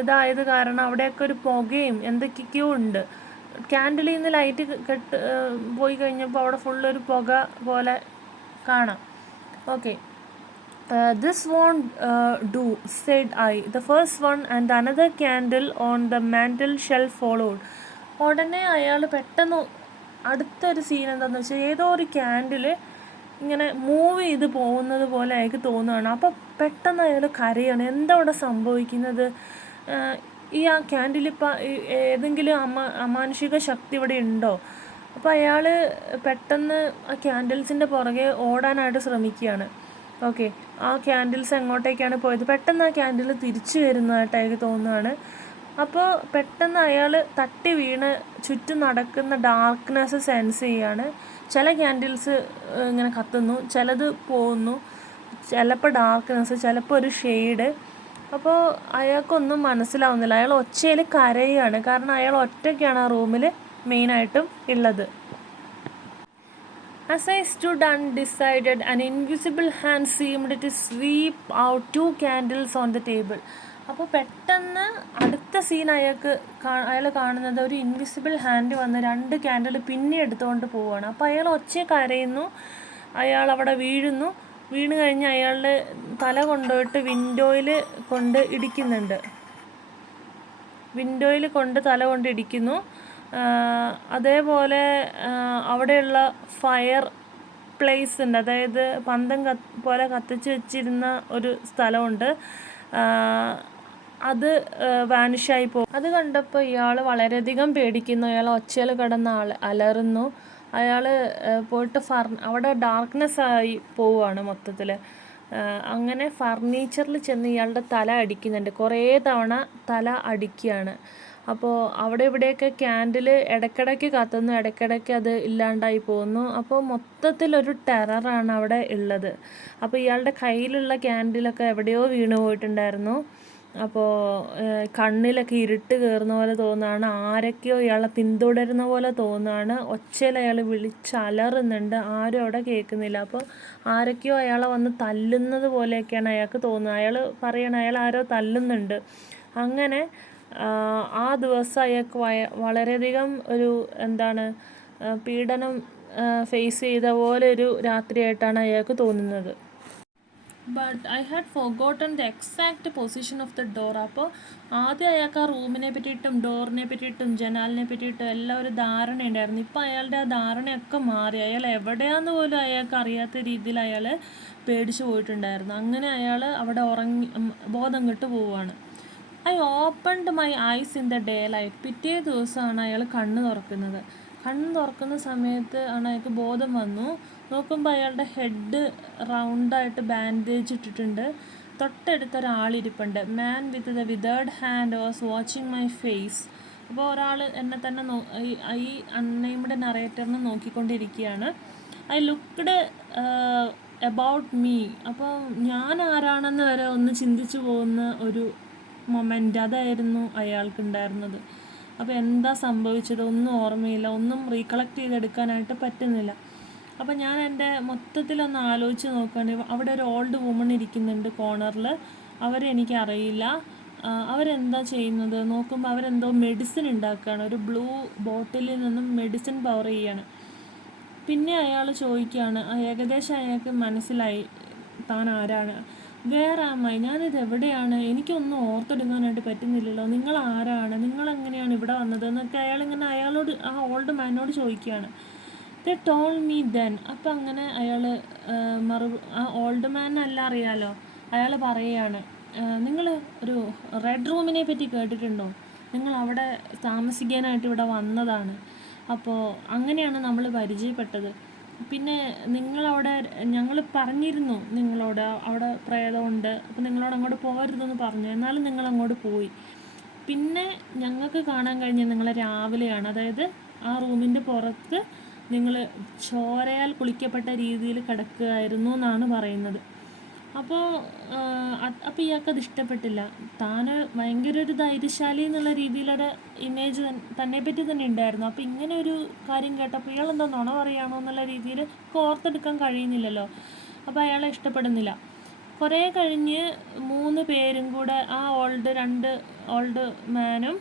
ഇതായത് കാരണം അവിടെയൊക്കെ ഒരു പുകയും എന്തൊക്കെയൊക്കെയോ ഉണ്ട്. ക്യാൻഡിലിൽ നിന്ന് ലൈറ്റ് പോയി കഴിഞ്ഞപ്പോൾ അവിടെ ഫുള്ളൊരു പുക പോലെ കാണാം. Okay, this won't do said I the first one and another candle on the mantel shelf followed. ഉടനെ അയാൾ പെട്ടെന്ന് അടുത്തൊരു സീൻ എന്താണെന്ന് വെച്ചാൽ ഏതോ ഒരു ക്യാൻഡിൽ ഇങ്ങനെ മൂവ് ചെയ്ത് പോകുന്നത് പോലെ അയാൾക്ക് തോന്നുകയാണ്. അപ്പോൾ പെട്ടെന്ന് അയാൾ കരയാണ്. എന്താ അവിടെ സംഭവിക്കുന്നത്, ഈ ആ ക്യാൻഡിൽ ഇപ്പം ഏതെങ്കിലും അമാനുഷിക ശക്തി ഇവിടെ ഉണ്ടോ? അപ്പോൾ അയാൾ പെട്ടെന്ന് ആ ക്യാൻഡിൽസിൻ്റെ പുറകെ ഓടാനായിട്ട് ശ്രമിക്കുകയാണ്. ഓക്കെ, ആ ക്യാൻഡിൽസ് എങ്ങോട്ടേക്കാണ് പോയത്, പെട്ടെന്ന് ആ ക്യാൻഡിൽ തിരിച്ചു വരുന്നതായിട്ട് അയാൾക്ക് തോന്നുകയാണ്. അപ്പോൾ പെട്ടെന്ന് അയാൾ തട്ടി വീണ് ചുറ്റും നടക്കുന്ന ഡാർക്ക്നെസ് സെൻസ് ചെയ്യുകയാണ്. ചില ക്യാൻഡിൽസ് ഇങ്ങനെ കത്തുന്നു, ചിലത് പോകുന്നു, ചിലപ്പോൾ ഡാർക്ക്നെസ്, ചിലപ്പോൾ ഒരു ഷെയ്ഡ്. അപ്പോൾ അയാൾക്കൊന്നും മനസ്സിലാവുന്നില്ല. അയാൾ ഒച്ചയിൽ കരയുകയാണ്, കാരണം അയാൾ ഒറ്റയ്ക്കാണ് ആ റൂമിൽ മെയിനായിട്ടും ഉള്ളത്. As I stood undecided, an invisible hand seemed to sweep out 2 candles on the table. അപ്പോൾ പെട്ടെന്ന് അടുത്ത സീൻ അയാൾ കാണുന്നത് ഒരു ഇൻവിസിബിൾ ഹാൻഡ് വന്ന് 2 ക്യാൻഡിൽ പിന്നെ എടുത്തുകൊണ്ട് പോവുകയാണ്. അപ്പോൾ അയാൾ ഒച്ച കരയുന്നു, അയാൾ അവിടെ വീണ് കഴിഞ്ഞ് അയാളുടെ തല കൊണ്ടുപോയിട്ട് വിൻഡോയിൽ കൊണ്ട് ഇടിക്കുന്നുണ്ട്. തല കൊണ്ട് ഇടിക്കുന്നു. അതേപോലെ അവിടെയുള്ള ഫയർ പ്ലേസ് ഉണ്ട്, അതായത് പന്തം പോലെ കത്തിച്ച് വെച്ചിരുന്ന ഒരു സ്ഥലമുണ്ട്, അത് വാനിഷായി പോകും. അത് കണ്ടപ്പോൾ ഇയാൾ വളരെയധികം പേടിക്കുന്നു. അയാൾ ഒച്ചയിൽ കിടന്ന് അലറുന്നു. അയാൾ പോയിട്ട് അവിടെ ഡാർക്ക്നെസ് ആയി പോവുകയാണ് മൊത്തത്തിൽ. അങ്ങനെ ഫർണിച്ചറിൽ ചെന്ന് ഇയാളുടെ തല അടിക്കുന്നുണ്ട്, കുറേ തവണ തല അടിക്കുകയാണ്. അപ്പോൾ അവിടെ ഇവിടെയൊക്കെ ക്യാൻഡിൽ ഇടയ്ക്കിടയ്ക്ക് കത്തുന്നു, ഇടയ്ക്കിടയ്ക്ക് അത് ഇല്ലാണ്ടായി പോകുന്നു. അപ്പോൾ മൊത്തത്തിലൊരു ടെററാണ് അവിടെ ഉള്ളത്. അപ്പോൾ ഇയാളുടെ കയ്യിലുള്ള ക്യാൻഡിലൊക്കെ എവിടെയോ വീണ് പോയിട്ടുണ്ടായിരുന്നു. അപ്പോൾ കണ്ണിലൊക്കെ ഇരുട്ട് കയറുന്ന പോലെ തോന്നുകയാണ്, ആരൊക്കെയോ ഇയാളെ പിന്തുടരുന്ന പോലെ തോന്നുകയാണ്. ഒച്ചയിൽ അയാൾ വിളിച്ചലറുന്നുണ്ട്, ആരും അവിടെ കേൾക്കുന്നില്ല. അപ്പോൾ ആരൊക്കെയോ അയാളെ വന്ന് തല്ലുന്നത് പോലെയൊക്കെയാണ് അയാൾക്ക് തോന്നുന്നത്. അയാൾ പറയണം അയാൾ ആരോ തല്ലുന്നുണ്ട്. അങ്ങനെ ആ ദിവസം അയാൾക്ക് വളരെയധികം ഒരു പീഡനം ഫേസ് ചെയ്ത പോലെ ഒരു രാത്രിയായിട്ടാണ് അയാൾക്ക് തോന്നുന്നത്. But I had forgotten the exact position of the door. അപ്പോൾ ആദ്യം അയാൾക്ക് ആ റൂമിനെ പറ്റിയിട്ടും ഡോറിനെ പറ്റിയിട്ടും ജനാലിനെ പറ്റിയിട്ടും എല്ലാം ഒരു ധാരണയുണ്ടായിരുന്നു. ഇപ്പോൾ അയാളുടെ ആ ധാരണയൊക്കെ മാറി. അയാൾ എവിടെയാണെന്ന് പോലും അയാൾക്ക് അറിയാത്ത രീതിയിൽ അയാൾ പേടിച്ചു പോയിട്ടുണ്ടായിരുന്നു. അങ്ങനെ അയാൾ അവിടെ ബോധം കെട്ട് പോവുകയാണ്. I opened my eyes in the day light. പിറ്റേ ദിവസമാണ് അയാൾ കണ്ണ് തുറക്കുന്ന സമയത്ത് ആണ് അയാൾക്ക് ബോധം വന്നു. നോക്കുമ്പോൾ അയാളുടെ ഹെഡ് റൗണ്ടായിട്ട് ബാൻഡേജ് ഇട്ടിട്ടുണ്ട്. തൊട്ടടുത്ത് ഒരാളിരിപ്പുണ്ട്. Man with the withered hand was watching my face. അപ്പോൾ ഒരാൾ എന്നെ തന്നെ ഈ അൺനെയിംഡ് നറേറ്ററിനെ നോക്കിക്കൊണ്ടിരിക്കുകയാണ്. I looked about me. അപ്പോൾ ഞാൻ ആരാണെന്ന് വരെ ഒന്ന് ചിന്തിച്ചു പോകുന്ന ഒരു മൊമെൻ്റ് അതായിരുന്നു അയാൾക്കുണ്ടായിരുന്നത്. അപ്പോൾ എന്താ സംഭവിച്ചത് ഒന്നും ഓർമ്മയില്ല, ഒന്നും റീകളക്ട് ചെയ്തെടുക്കാനായിട്ട് പറ്റുന്നില്ല. അപ്പോൾ ഞാൻ എൻ്റെ മൊത്തത്തിലൊന്ന് ആലോചിച്ച് നോക്കുകയാണ്. അവിടെ ഒരു ഓൾഡ് വുമൺ ഇരിക്കുന്നുണ്ട് കോർണറിൽ. അവരെ എനിക്കറിയില്ല, അവരെന്താ ചെയ്യുന്നത് നോക്കുമ്പോൾ അവരെന്തോ മെഡിസിൻ ഉണ്ടാക്കുകയാണ്. ഒരു ബ്ലൂ ബോട്ടിലിൽ നിന്നും മെഡിസിൻ പവർ ചെയ്യാണ്. പിന്നെ അയാൾ ചോദിക്കുകയാണ്, ഏകദേശം അയാൾക്ക് മനസ്സിലായി താൻ ആരാണ്. വേറെ അമ്മായി, ഞാനിത് എവിടെയാണ്, എനിക്കൊന്നും ഓർത്തെടുക്കാനായിട്ട് പറ്റുന്നില്ലല്ലോ, നിങ്ങൾ ആരാണ്, നിങ്ങളെങ്ങനെയാണ് ഇവിടെ വന്നത് എന്നൊക്കെ അയാളോട് ആ ഓൾഡ് മാനോട് ചോദിക്കുകയാണ്. ദേ ടോൾ മീ ദെൻ. അപ്പം അങ്ങനെ അയാൾ ആ ഓൾഡ് മാനല്ല അറിയാലോ, അയാൾ പറയുകയാണ്, നിങ്ങൾ ഒരു റെഡ് റൂമിനെ പറ്റി കേട്ടിട്ടുണ്ടോ, നിങ്ങൾ അവിടെ താമസിക്കാനായിട്ട് ഇവിടെ വന്നതാണ്. അപ്പോൾ അങ്ങനെയാണ് നമ്മൾ പരിചയപ്പെട്ടത്. പിന്നെ നിങ്ങളവിടെ ഞങ്ങൾ പറഞ്ഞിരുന്നു നിങ്ങളോട് അവിടെ പ്രേതമുണ്ട്, അപ്പോൾ നിങ്ങളോട് അങ്ങോട്ട് പോകരുതെന്ന് പറഞ്ഞു, എന്നാലും നിങ്ങൾ അങ്ങോട്ട് പോയി. പിന്നെ ഞങ്ങൾക്ക് കാണാൻ കഴിഞ്ഞ നിങ്ങളെ രാവിലെയാണ്, അതായത് ആ റൂമിൻ്റെ പുറത്ത് നിങ്ങൾ ചോരയാൽ കുളിക്കപ്പെട്ട രീതിയിൽ കിടക്കുകയായിരുന്നു എന്നാണ് പറയുന്നത്. അപ്പോൾ ഇയാൾക്കത് ഇഷ്ടപ്പെട്ടില്ല. താൻ ഭയങ്കര ഒരു ധൈര്യശാലി എന്നുള്ള രീതിയിലൊരു ഇമേജ് തന്നെപ്പറ്റി തന്നെ ഉണ്ടായിരുന്നു. അപ്പോൾ ഇങ്ങനെ ഒരു കാര്യം കേട്ടപ്പോൾ ഇയാളെന്താ നുണ പറയുകയാണോ എന്നുള്ള രീതിയിൽ ഓർത്തെടുക്കാൻ കഴിയുന്നില്ലല്ലോ. അപ്പോൾ അയാളെ ഇഷ്ടപ്പെടുന്നില്ല. കുറേ കഴിഞ്ഞ് 3 പേരും കൂടെ ആ രണ്ട് ഓൾഡ് മാനും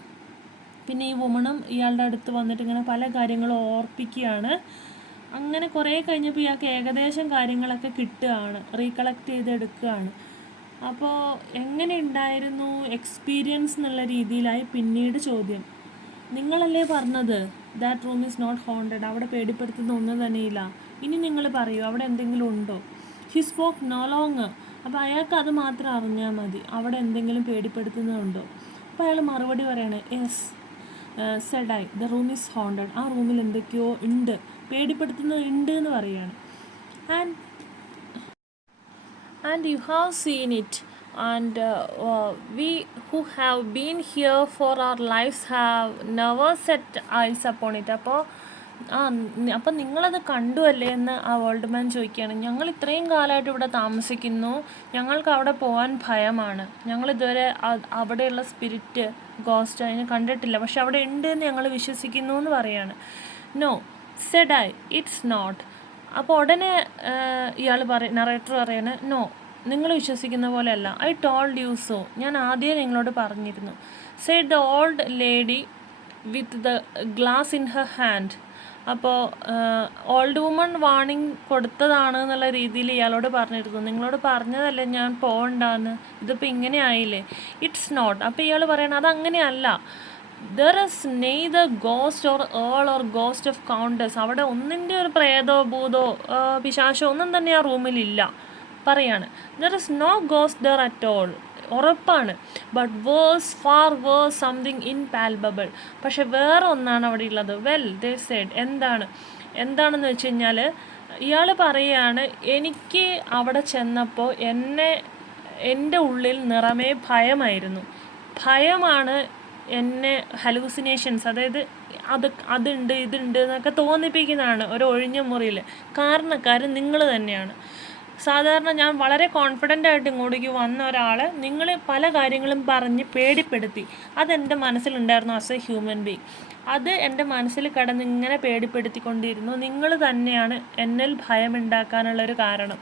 പിന്നെ ഈ വുമണും ഇയാളുടെ അടുത്ത് വന്നിട്ട് ഇങ്ങനെ പല കാര്യങ്ങളും ഓർപ്പിക്കുകയാണ്. അങ്ങനെ കുറേ കഴിഞ്ഞപ്പോൾ ഇയാൾക്ക് ഏകദേശം കാര്യങ്ങളൊക്കെ കിട്ടുകയാണ്, റീകളക്ട് ചെയ്തെടുക്കുകയാണ്. അപ്പോൾ എങ്ങനെ ഉണ്ടായിരുന്നു എക്സ്പീരിയൻസ് എന്നുള്ള രീതിയിലായി പിന്നീട് ചോദ്യം. നിങ്ങളല്ലേ പറഞ്ഞത് that room is not haunted, അവിടെ പേടിപ്പെടുത്തുന്ന ഒന്നും തന്നെയില്ല, ഇനി നിങ്ങൾ പറയൂ അവിടെ എന്തെങ്കിലും ഉണ്ടോ. He spoke no longer. അപ്പോൾ അയാൾക്ക് അത് മാത്രം അറിഞ്ഞാൽ മതി, അവിടെ എന്തെങ്കിലും പേടിപ്പെടുത്തുന്നതുണ്ടോ. അപ്പോൾ അയാൾ മറുപടി പറയാണ്, yes said I the room is haunted, ആ റൂമിൽ എന്തൊക്കെയോ ഉണ്ട്, പേടിപ്പെടുത്തുന്നത് ഉണ്ട് എന്ന് പറയുകയാണ്. And you have seen it, and we who have been here for our lives have never set eyes upon it. അപ്പം നിങ്ങളത് കണ്ടു അല്ലേ എന്ന് ആ ഓൾഡ് മാൻ ചോദിക്കുകയാണ്. ഞങ്ങൾ ഇത്രയും കാലമായിട്ട് ഇവിടെ താമസിക്കുന്നു, ഞങ്ങൾക്ക് അവിടെ പോകാൻ ഭയമാണ്, ഞങ്ങളിതുവരെ അവിടെയുള്ള സ്പിരിറ്റ് ഗോസ്റ്റ് അതിനെ കണ്ടിട്ടില്ല, പക്ഷെ അവിടെ ഉണ്ട് എന്ന് ഞങ്ങൾ വിശ്വസിക്കുന്നു എന്ന് പറയാണ്. No said I it's not. അപ്പോൾ ഉടനെ ഇയാൾ നറേറ്റർ പറയാണ്, നോ നിങ്ങൾ വിശ്വസിക്കുന്ന പോലെയല്ല. ഐ ടോൾഡ് യു സോ, ഞാൻ ആദ്യം നിങ്ങളോട് പറഞ്ഞിരുന്നു. Said the old lady with the glass in her hand. അപ്പോൾ ഓൾഡ് വുമൺ വാർണിംഗ് കൊടുത്തതാണ് എന്നുള്ള രീതിയിൽ ഇയാളോട് പറഞ്ഞിരുന്നു. നിങ്ങളോട് പറഞ്ഞതല്ലേ ഞാൻ പോകണ്ടെന്ന്, ഇതിപ്പോൾ ഇങ്ങനെ ആയില്ലേ. It's not. അപ്പോൾ ഇയാൾ പറയണം അതങ്ങനെയല്ല. There is neither ghost or earl or ghost of countess. അവിടെ ഒന്നിൻ്റെ ഒരു പ്രേതോ ഭൂതോ പിശാശോ ഒന്നും തന്നെ ആ റൂമിലില്ല പറയാണ്. There is no ghost there at all. ഉറപ്പാണ്. But worse far worse something impalpable. പക്ഷെ വേറെ ഒന്നാണ് അവിടെ ഉള്ളത്. Well they said. എന്താണെന്ന് വെച്ച് കഴിഞ്ഞാൽ ഇയാൾ പറയുകയാണ്, എനിക്ക് അവിടെ ചെന്നപ്പോൾ എൻ്റെ ഉള്ളിൽ നിറമേ ഭയമായിരുന്നു. ഭയമാണ് എന്നെ ഹലൂസിനേഷൻസ്, അതായത് അതുണ്ട് ഇതുണ്ട് എന്നൊക്കെ തോന്നിപ്പിക്കുന്നതാണ് ഒരു ഒഴിഞ്ഞ മുറിയിൽ. കാരണക്കാരൻ നിങ്ങൾ തന്നെയാണ്. സാധാരണ ഞാൻ വളരെ കോൺഫിഡൻ്റ് ആയിട്ട് ഇങ്ങോട്ടേക്ക് വന്ന ഒരാളെ നിങ്ങൾ പല കാര്യങ്ങളും പറഞ്ഞ് പേടിപ്പെടുത്തി. അതെൻ്റെ മനസ്സിലുണ്ടായിരുന്നു ആസ് എ ഹ്യൂമൻ ബീങ്. അത് എൻ്റെ മനസ്സിൽ കിടന്ന് ഇങ്ങനെ പേടിപ്പെടുത്തിക്കൊണ്ടിരുന്നു. നിങ്ങൾ തന്നെയാണ് എന്നിൽ ഭയമുണ്ടാക്കാനുള്ളൊരു കാരണം.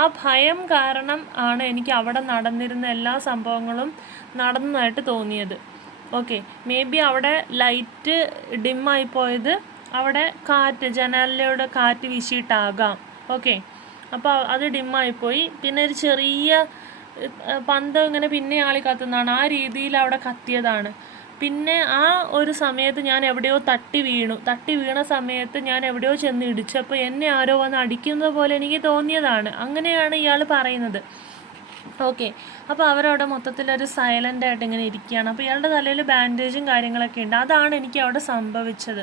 ആ ഭയം കാരണം ആണ് എനിക്ക് അവിടെ നടന്നിരുന്ന എല്ലാ സംഭവങ്ങളും നടന്നതായിട്ട് തോന്നിയത്. ഓക്കെ, മേ ബി അവിടെ ലൈറ്റ് ഡിമ്മായി പോയത് അവിടെ ജനാലയുടെ കാറ്റ് വീശിയിട്ടാകാം. ഓക്കെ, അപ്പോൾ അത് ഡിമ്മായിപ്പോയി. പിന്നെ ഒരു ചെറിയ പന്തം ഇങ്ങനെ പിന്നെ ആളി കത്തുന്നതാണ്, ആ രീതിയിൽ അവിടെ കത്തിയതാണ്. പിന്നെ ആ ഒരു സമയത്ത് ഞാൻ എവിടെയോ തട്ടി വീണ സമയത്ത് ഞാൻ എവിടെയോ ചെന്ന് ഇടിച്ചപ്പോൾ എന്നെ ആരോ വന്ന് അടിക്കുന്നത് പോലെ എനിക്ക് തോന്നിയതാണ്. അങ്ങനെയാണ് ഇയാൾ പറയുന്നത്. ഓക്കെ, അപ്പോൾ അവരവിടെ മൊത്തത്തിലൊരു സൈലൻ്റ് ആയിട്ട് ഇങ്ങനെ ഇരിക്കുകയാണ്. അപ്പോൾ ഇയാളുടെ തലയിൽ ബാൻഡേജും കാര്യങ്ങളൊക്കെ ഉണ്ട്. അതാണ് എനിക്ക് അവിടെ സംഭവിച്ചത്.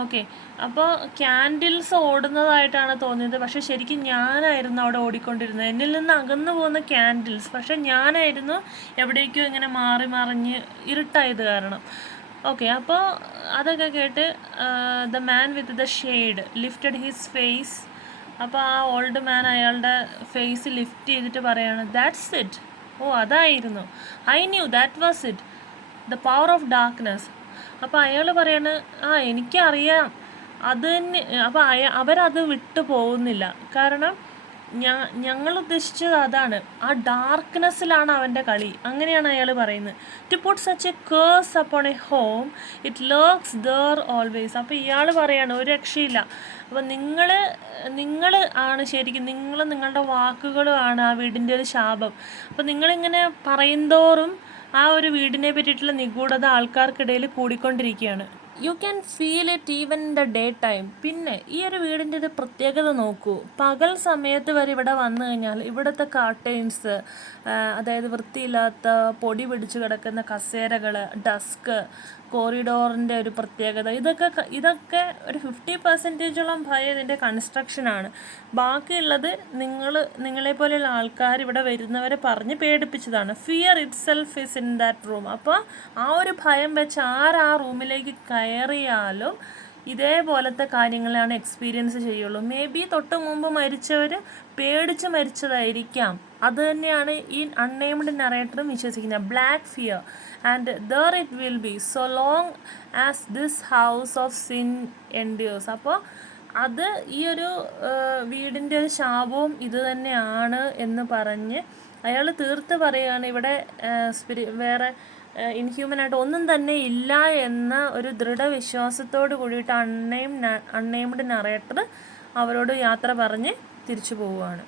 ഓക്കെ, അപ്പോൾ ക്യാൻഡിൽസ് ഓടുന്നതായിട്ടാണ് തോന്നിയത്, പക്ഷേ ശരിക്കും ഞാനായിരുന്നു അവിടെ ഓടിക്കൊണ്ടിരുന്നത്. എന്നിൽ നിന്ന് അകന്നു പോകുന്ന ക്യാൻഡിൽസ്, പക്ഷേ ഞാനായിരുന്നു എവിടേക്കോ ഇങ്ങനെ മാറി മറിഞ്ഞ് ഇരുട്ടായത് കാരണം. ഓക്കെ, അപ്പോൾ അതൊക്കെ കേട്ട് the man with the shade lifted his face. അപ്പോൾ ആ ഓൾഡ് മാൻ അയാളുടെ ഫേസ് ലിഫ്റ്റ് ചെയ്തിട്ട് പറയാണ്, ദാറ്റ്സ് ഇറ്റ്. ഓ, അതായിരുന്നു. I knew that was it, the power of darkness. അപ്പോൾ അയാൾ പറയാണ്, എനിക്കറിയാം അത് തന്നെ. അപ്പോൾ അവരത് വിട്ടു പോകുന്നില്ല. കാരണം ഞങ്ങൾ ഉദ്ദേശിച്ചത് അതാണ്. ആ ഡാർക്ക്നെസ്സിലാണ് അവൻ്റെ കളി. അങ്ങനെയാണ് അയാൾ പറയുന്നത്. To put such a curse upon a home it lurks there always. അപ്പോൾ ഇയാൾ പറയാണ് ഒരു രക്ഷയില്ല. അപ്പോൾ നിങ്ങൾ ആണ് ശരിക്കും, നിങ്ങളുടെ വാക്കുകളുമാണ് ആ വീടിൻ്റെ ഒരു ശാപം. അപ്പോൾ നിങ്ങളിങ്ങനെ പറയുന്തോറും ആ ഒരു വീടിനെ പറ്റിയിട്ടുള്ള നിഗൂഢത ആൾക്കാർക്കിടയിൽ കൂടിക്കൊണ്ടിരിക്കുകയാണ്. You can feel it even in the day time. പിന്നെ ഈ ഒരു വീടിൻ്റെ ഒരു പ്രത്യേകത നോക്കൂ. പകൽ സമയത്ത് വരെ ഇവിടെ വന്നു കഴിഞ്ഞാൽ ഇവിടുത്തെ കാർട്ടൈൻസ്, അതായത് വൃത്തിയില്ലാത്ത പൊടി പിടിച്ച് കിടക്കുന്ന കസേരകൾ, ഡസ്ക്, കോറിഡോറിൻ്റെ ഒരു പ്രത്യേകത, ഇതൊക്കെ ഒരു 50% ഭയം ഇതിൻ്റെ കൺസ്ട്രക്ഷനാണ്. ബാക്കിയുള്ളത് നിങ്ങളെപ്പോലെയുള്ള ആൾക്കാർ ഇവിടെ വരുന്നവരെ പറഞ്ഞ് പേടിപ്പിച്ചതാണ്. Fear itself is in that room. അപ്പോൾ ആ ഒരു ഭയം വെച്ച് ആ റൂമിലേക്ക് കയറിയാലും ഇതേപോലത്തെ കാര്യങ്ങളാണ് എക്സ്പീരിയൻസ് ചെയ്യുള്ളൂ. മേ ബി തൊട്ട് മുമ്പ് മരിച്ചവർ പേടിച്ച് മരിച്ചതായിരിക്കാം. അത് തന്നെയാണ് ഈ അൺനെയിംഡ് നറേറ്ററും വിശ്വസിക്കുന്നത്. Black fear and there it will be so long as this house of sin endures. അപ്പോൾ അത് ഈ ഒരു വീടിൻ്റെ ഒരു ശാപവും ഇത് തന്നെയാണ് എന്ന് പറഞ്ഞ് അയാൾ തീർത്ത് പറയുകയാണ്. ഇവിടെ വേറെ ഇൻഹ്യൂമനായിട്ട് ഒന്നും തന്നെ ഇല്ല എന്ന ഒരു ദൃഢവിശ്വാസത്തോട് കൂടിയിട്ട് അൺനെയിംഡ് നറേറ്റർ അവരോട് യാത്ര പറഞ്ഞ് തിരിച്ചു പോവുകയാണ്.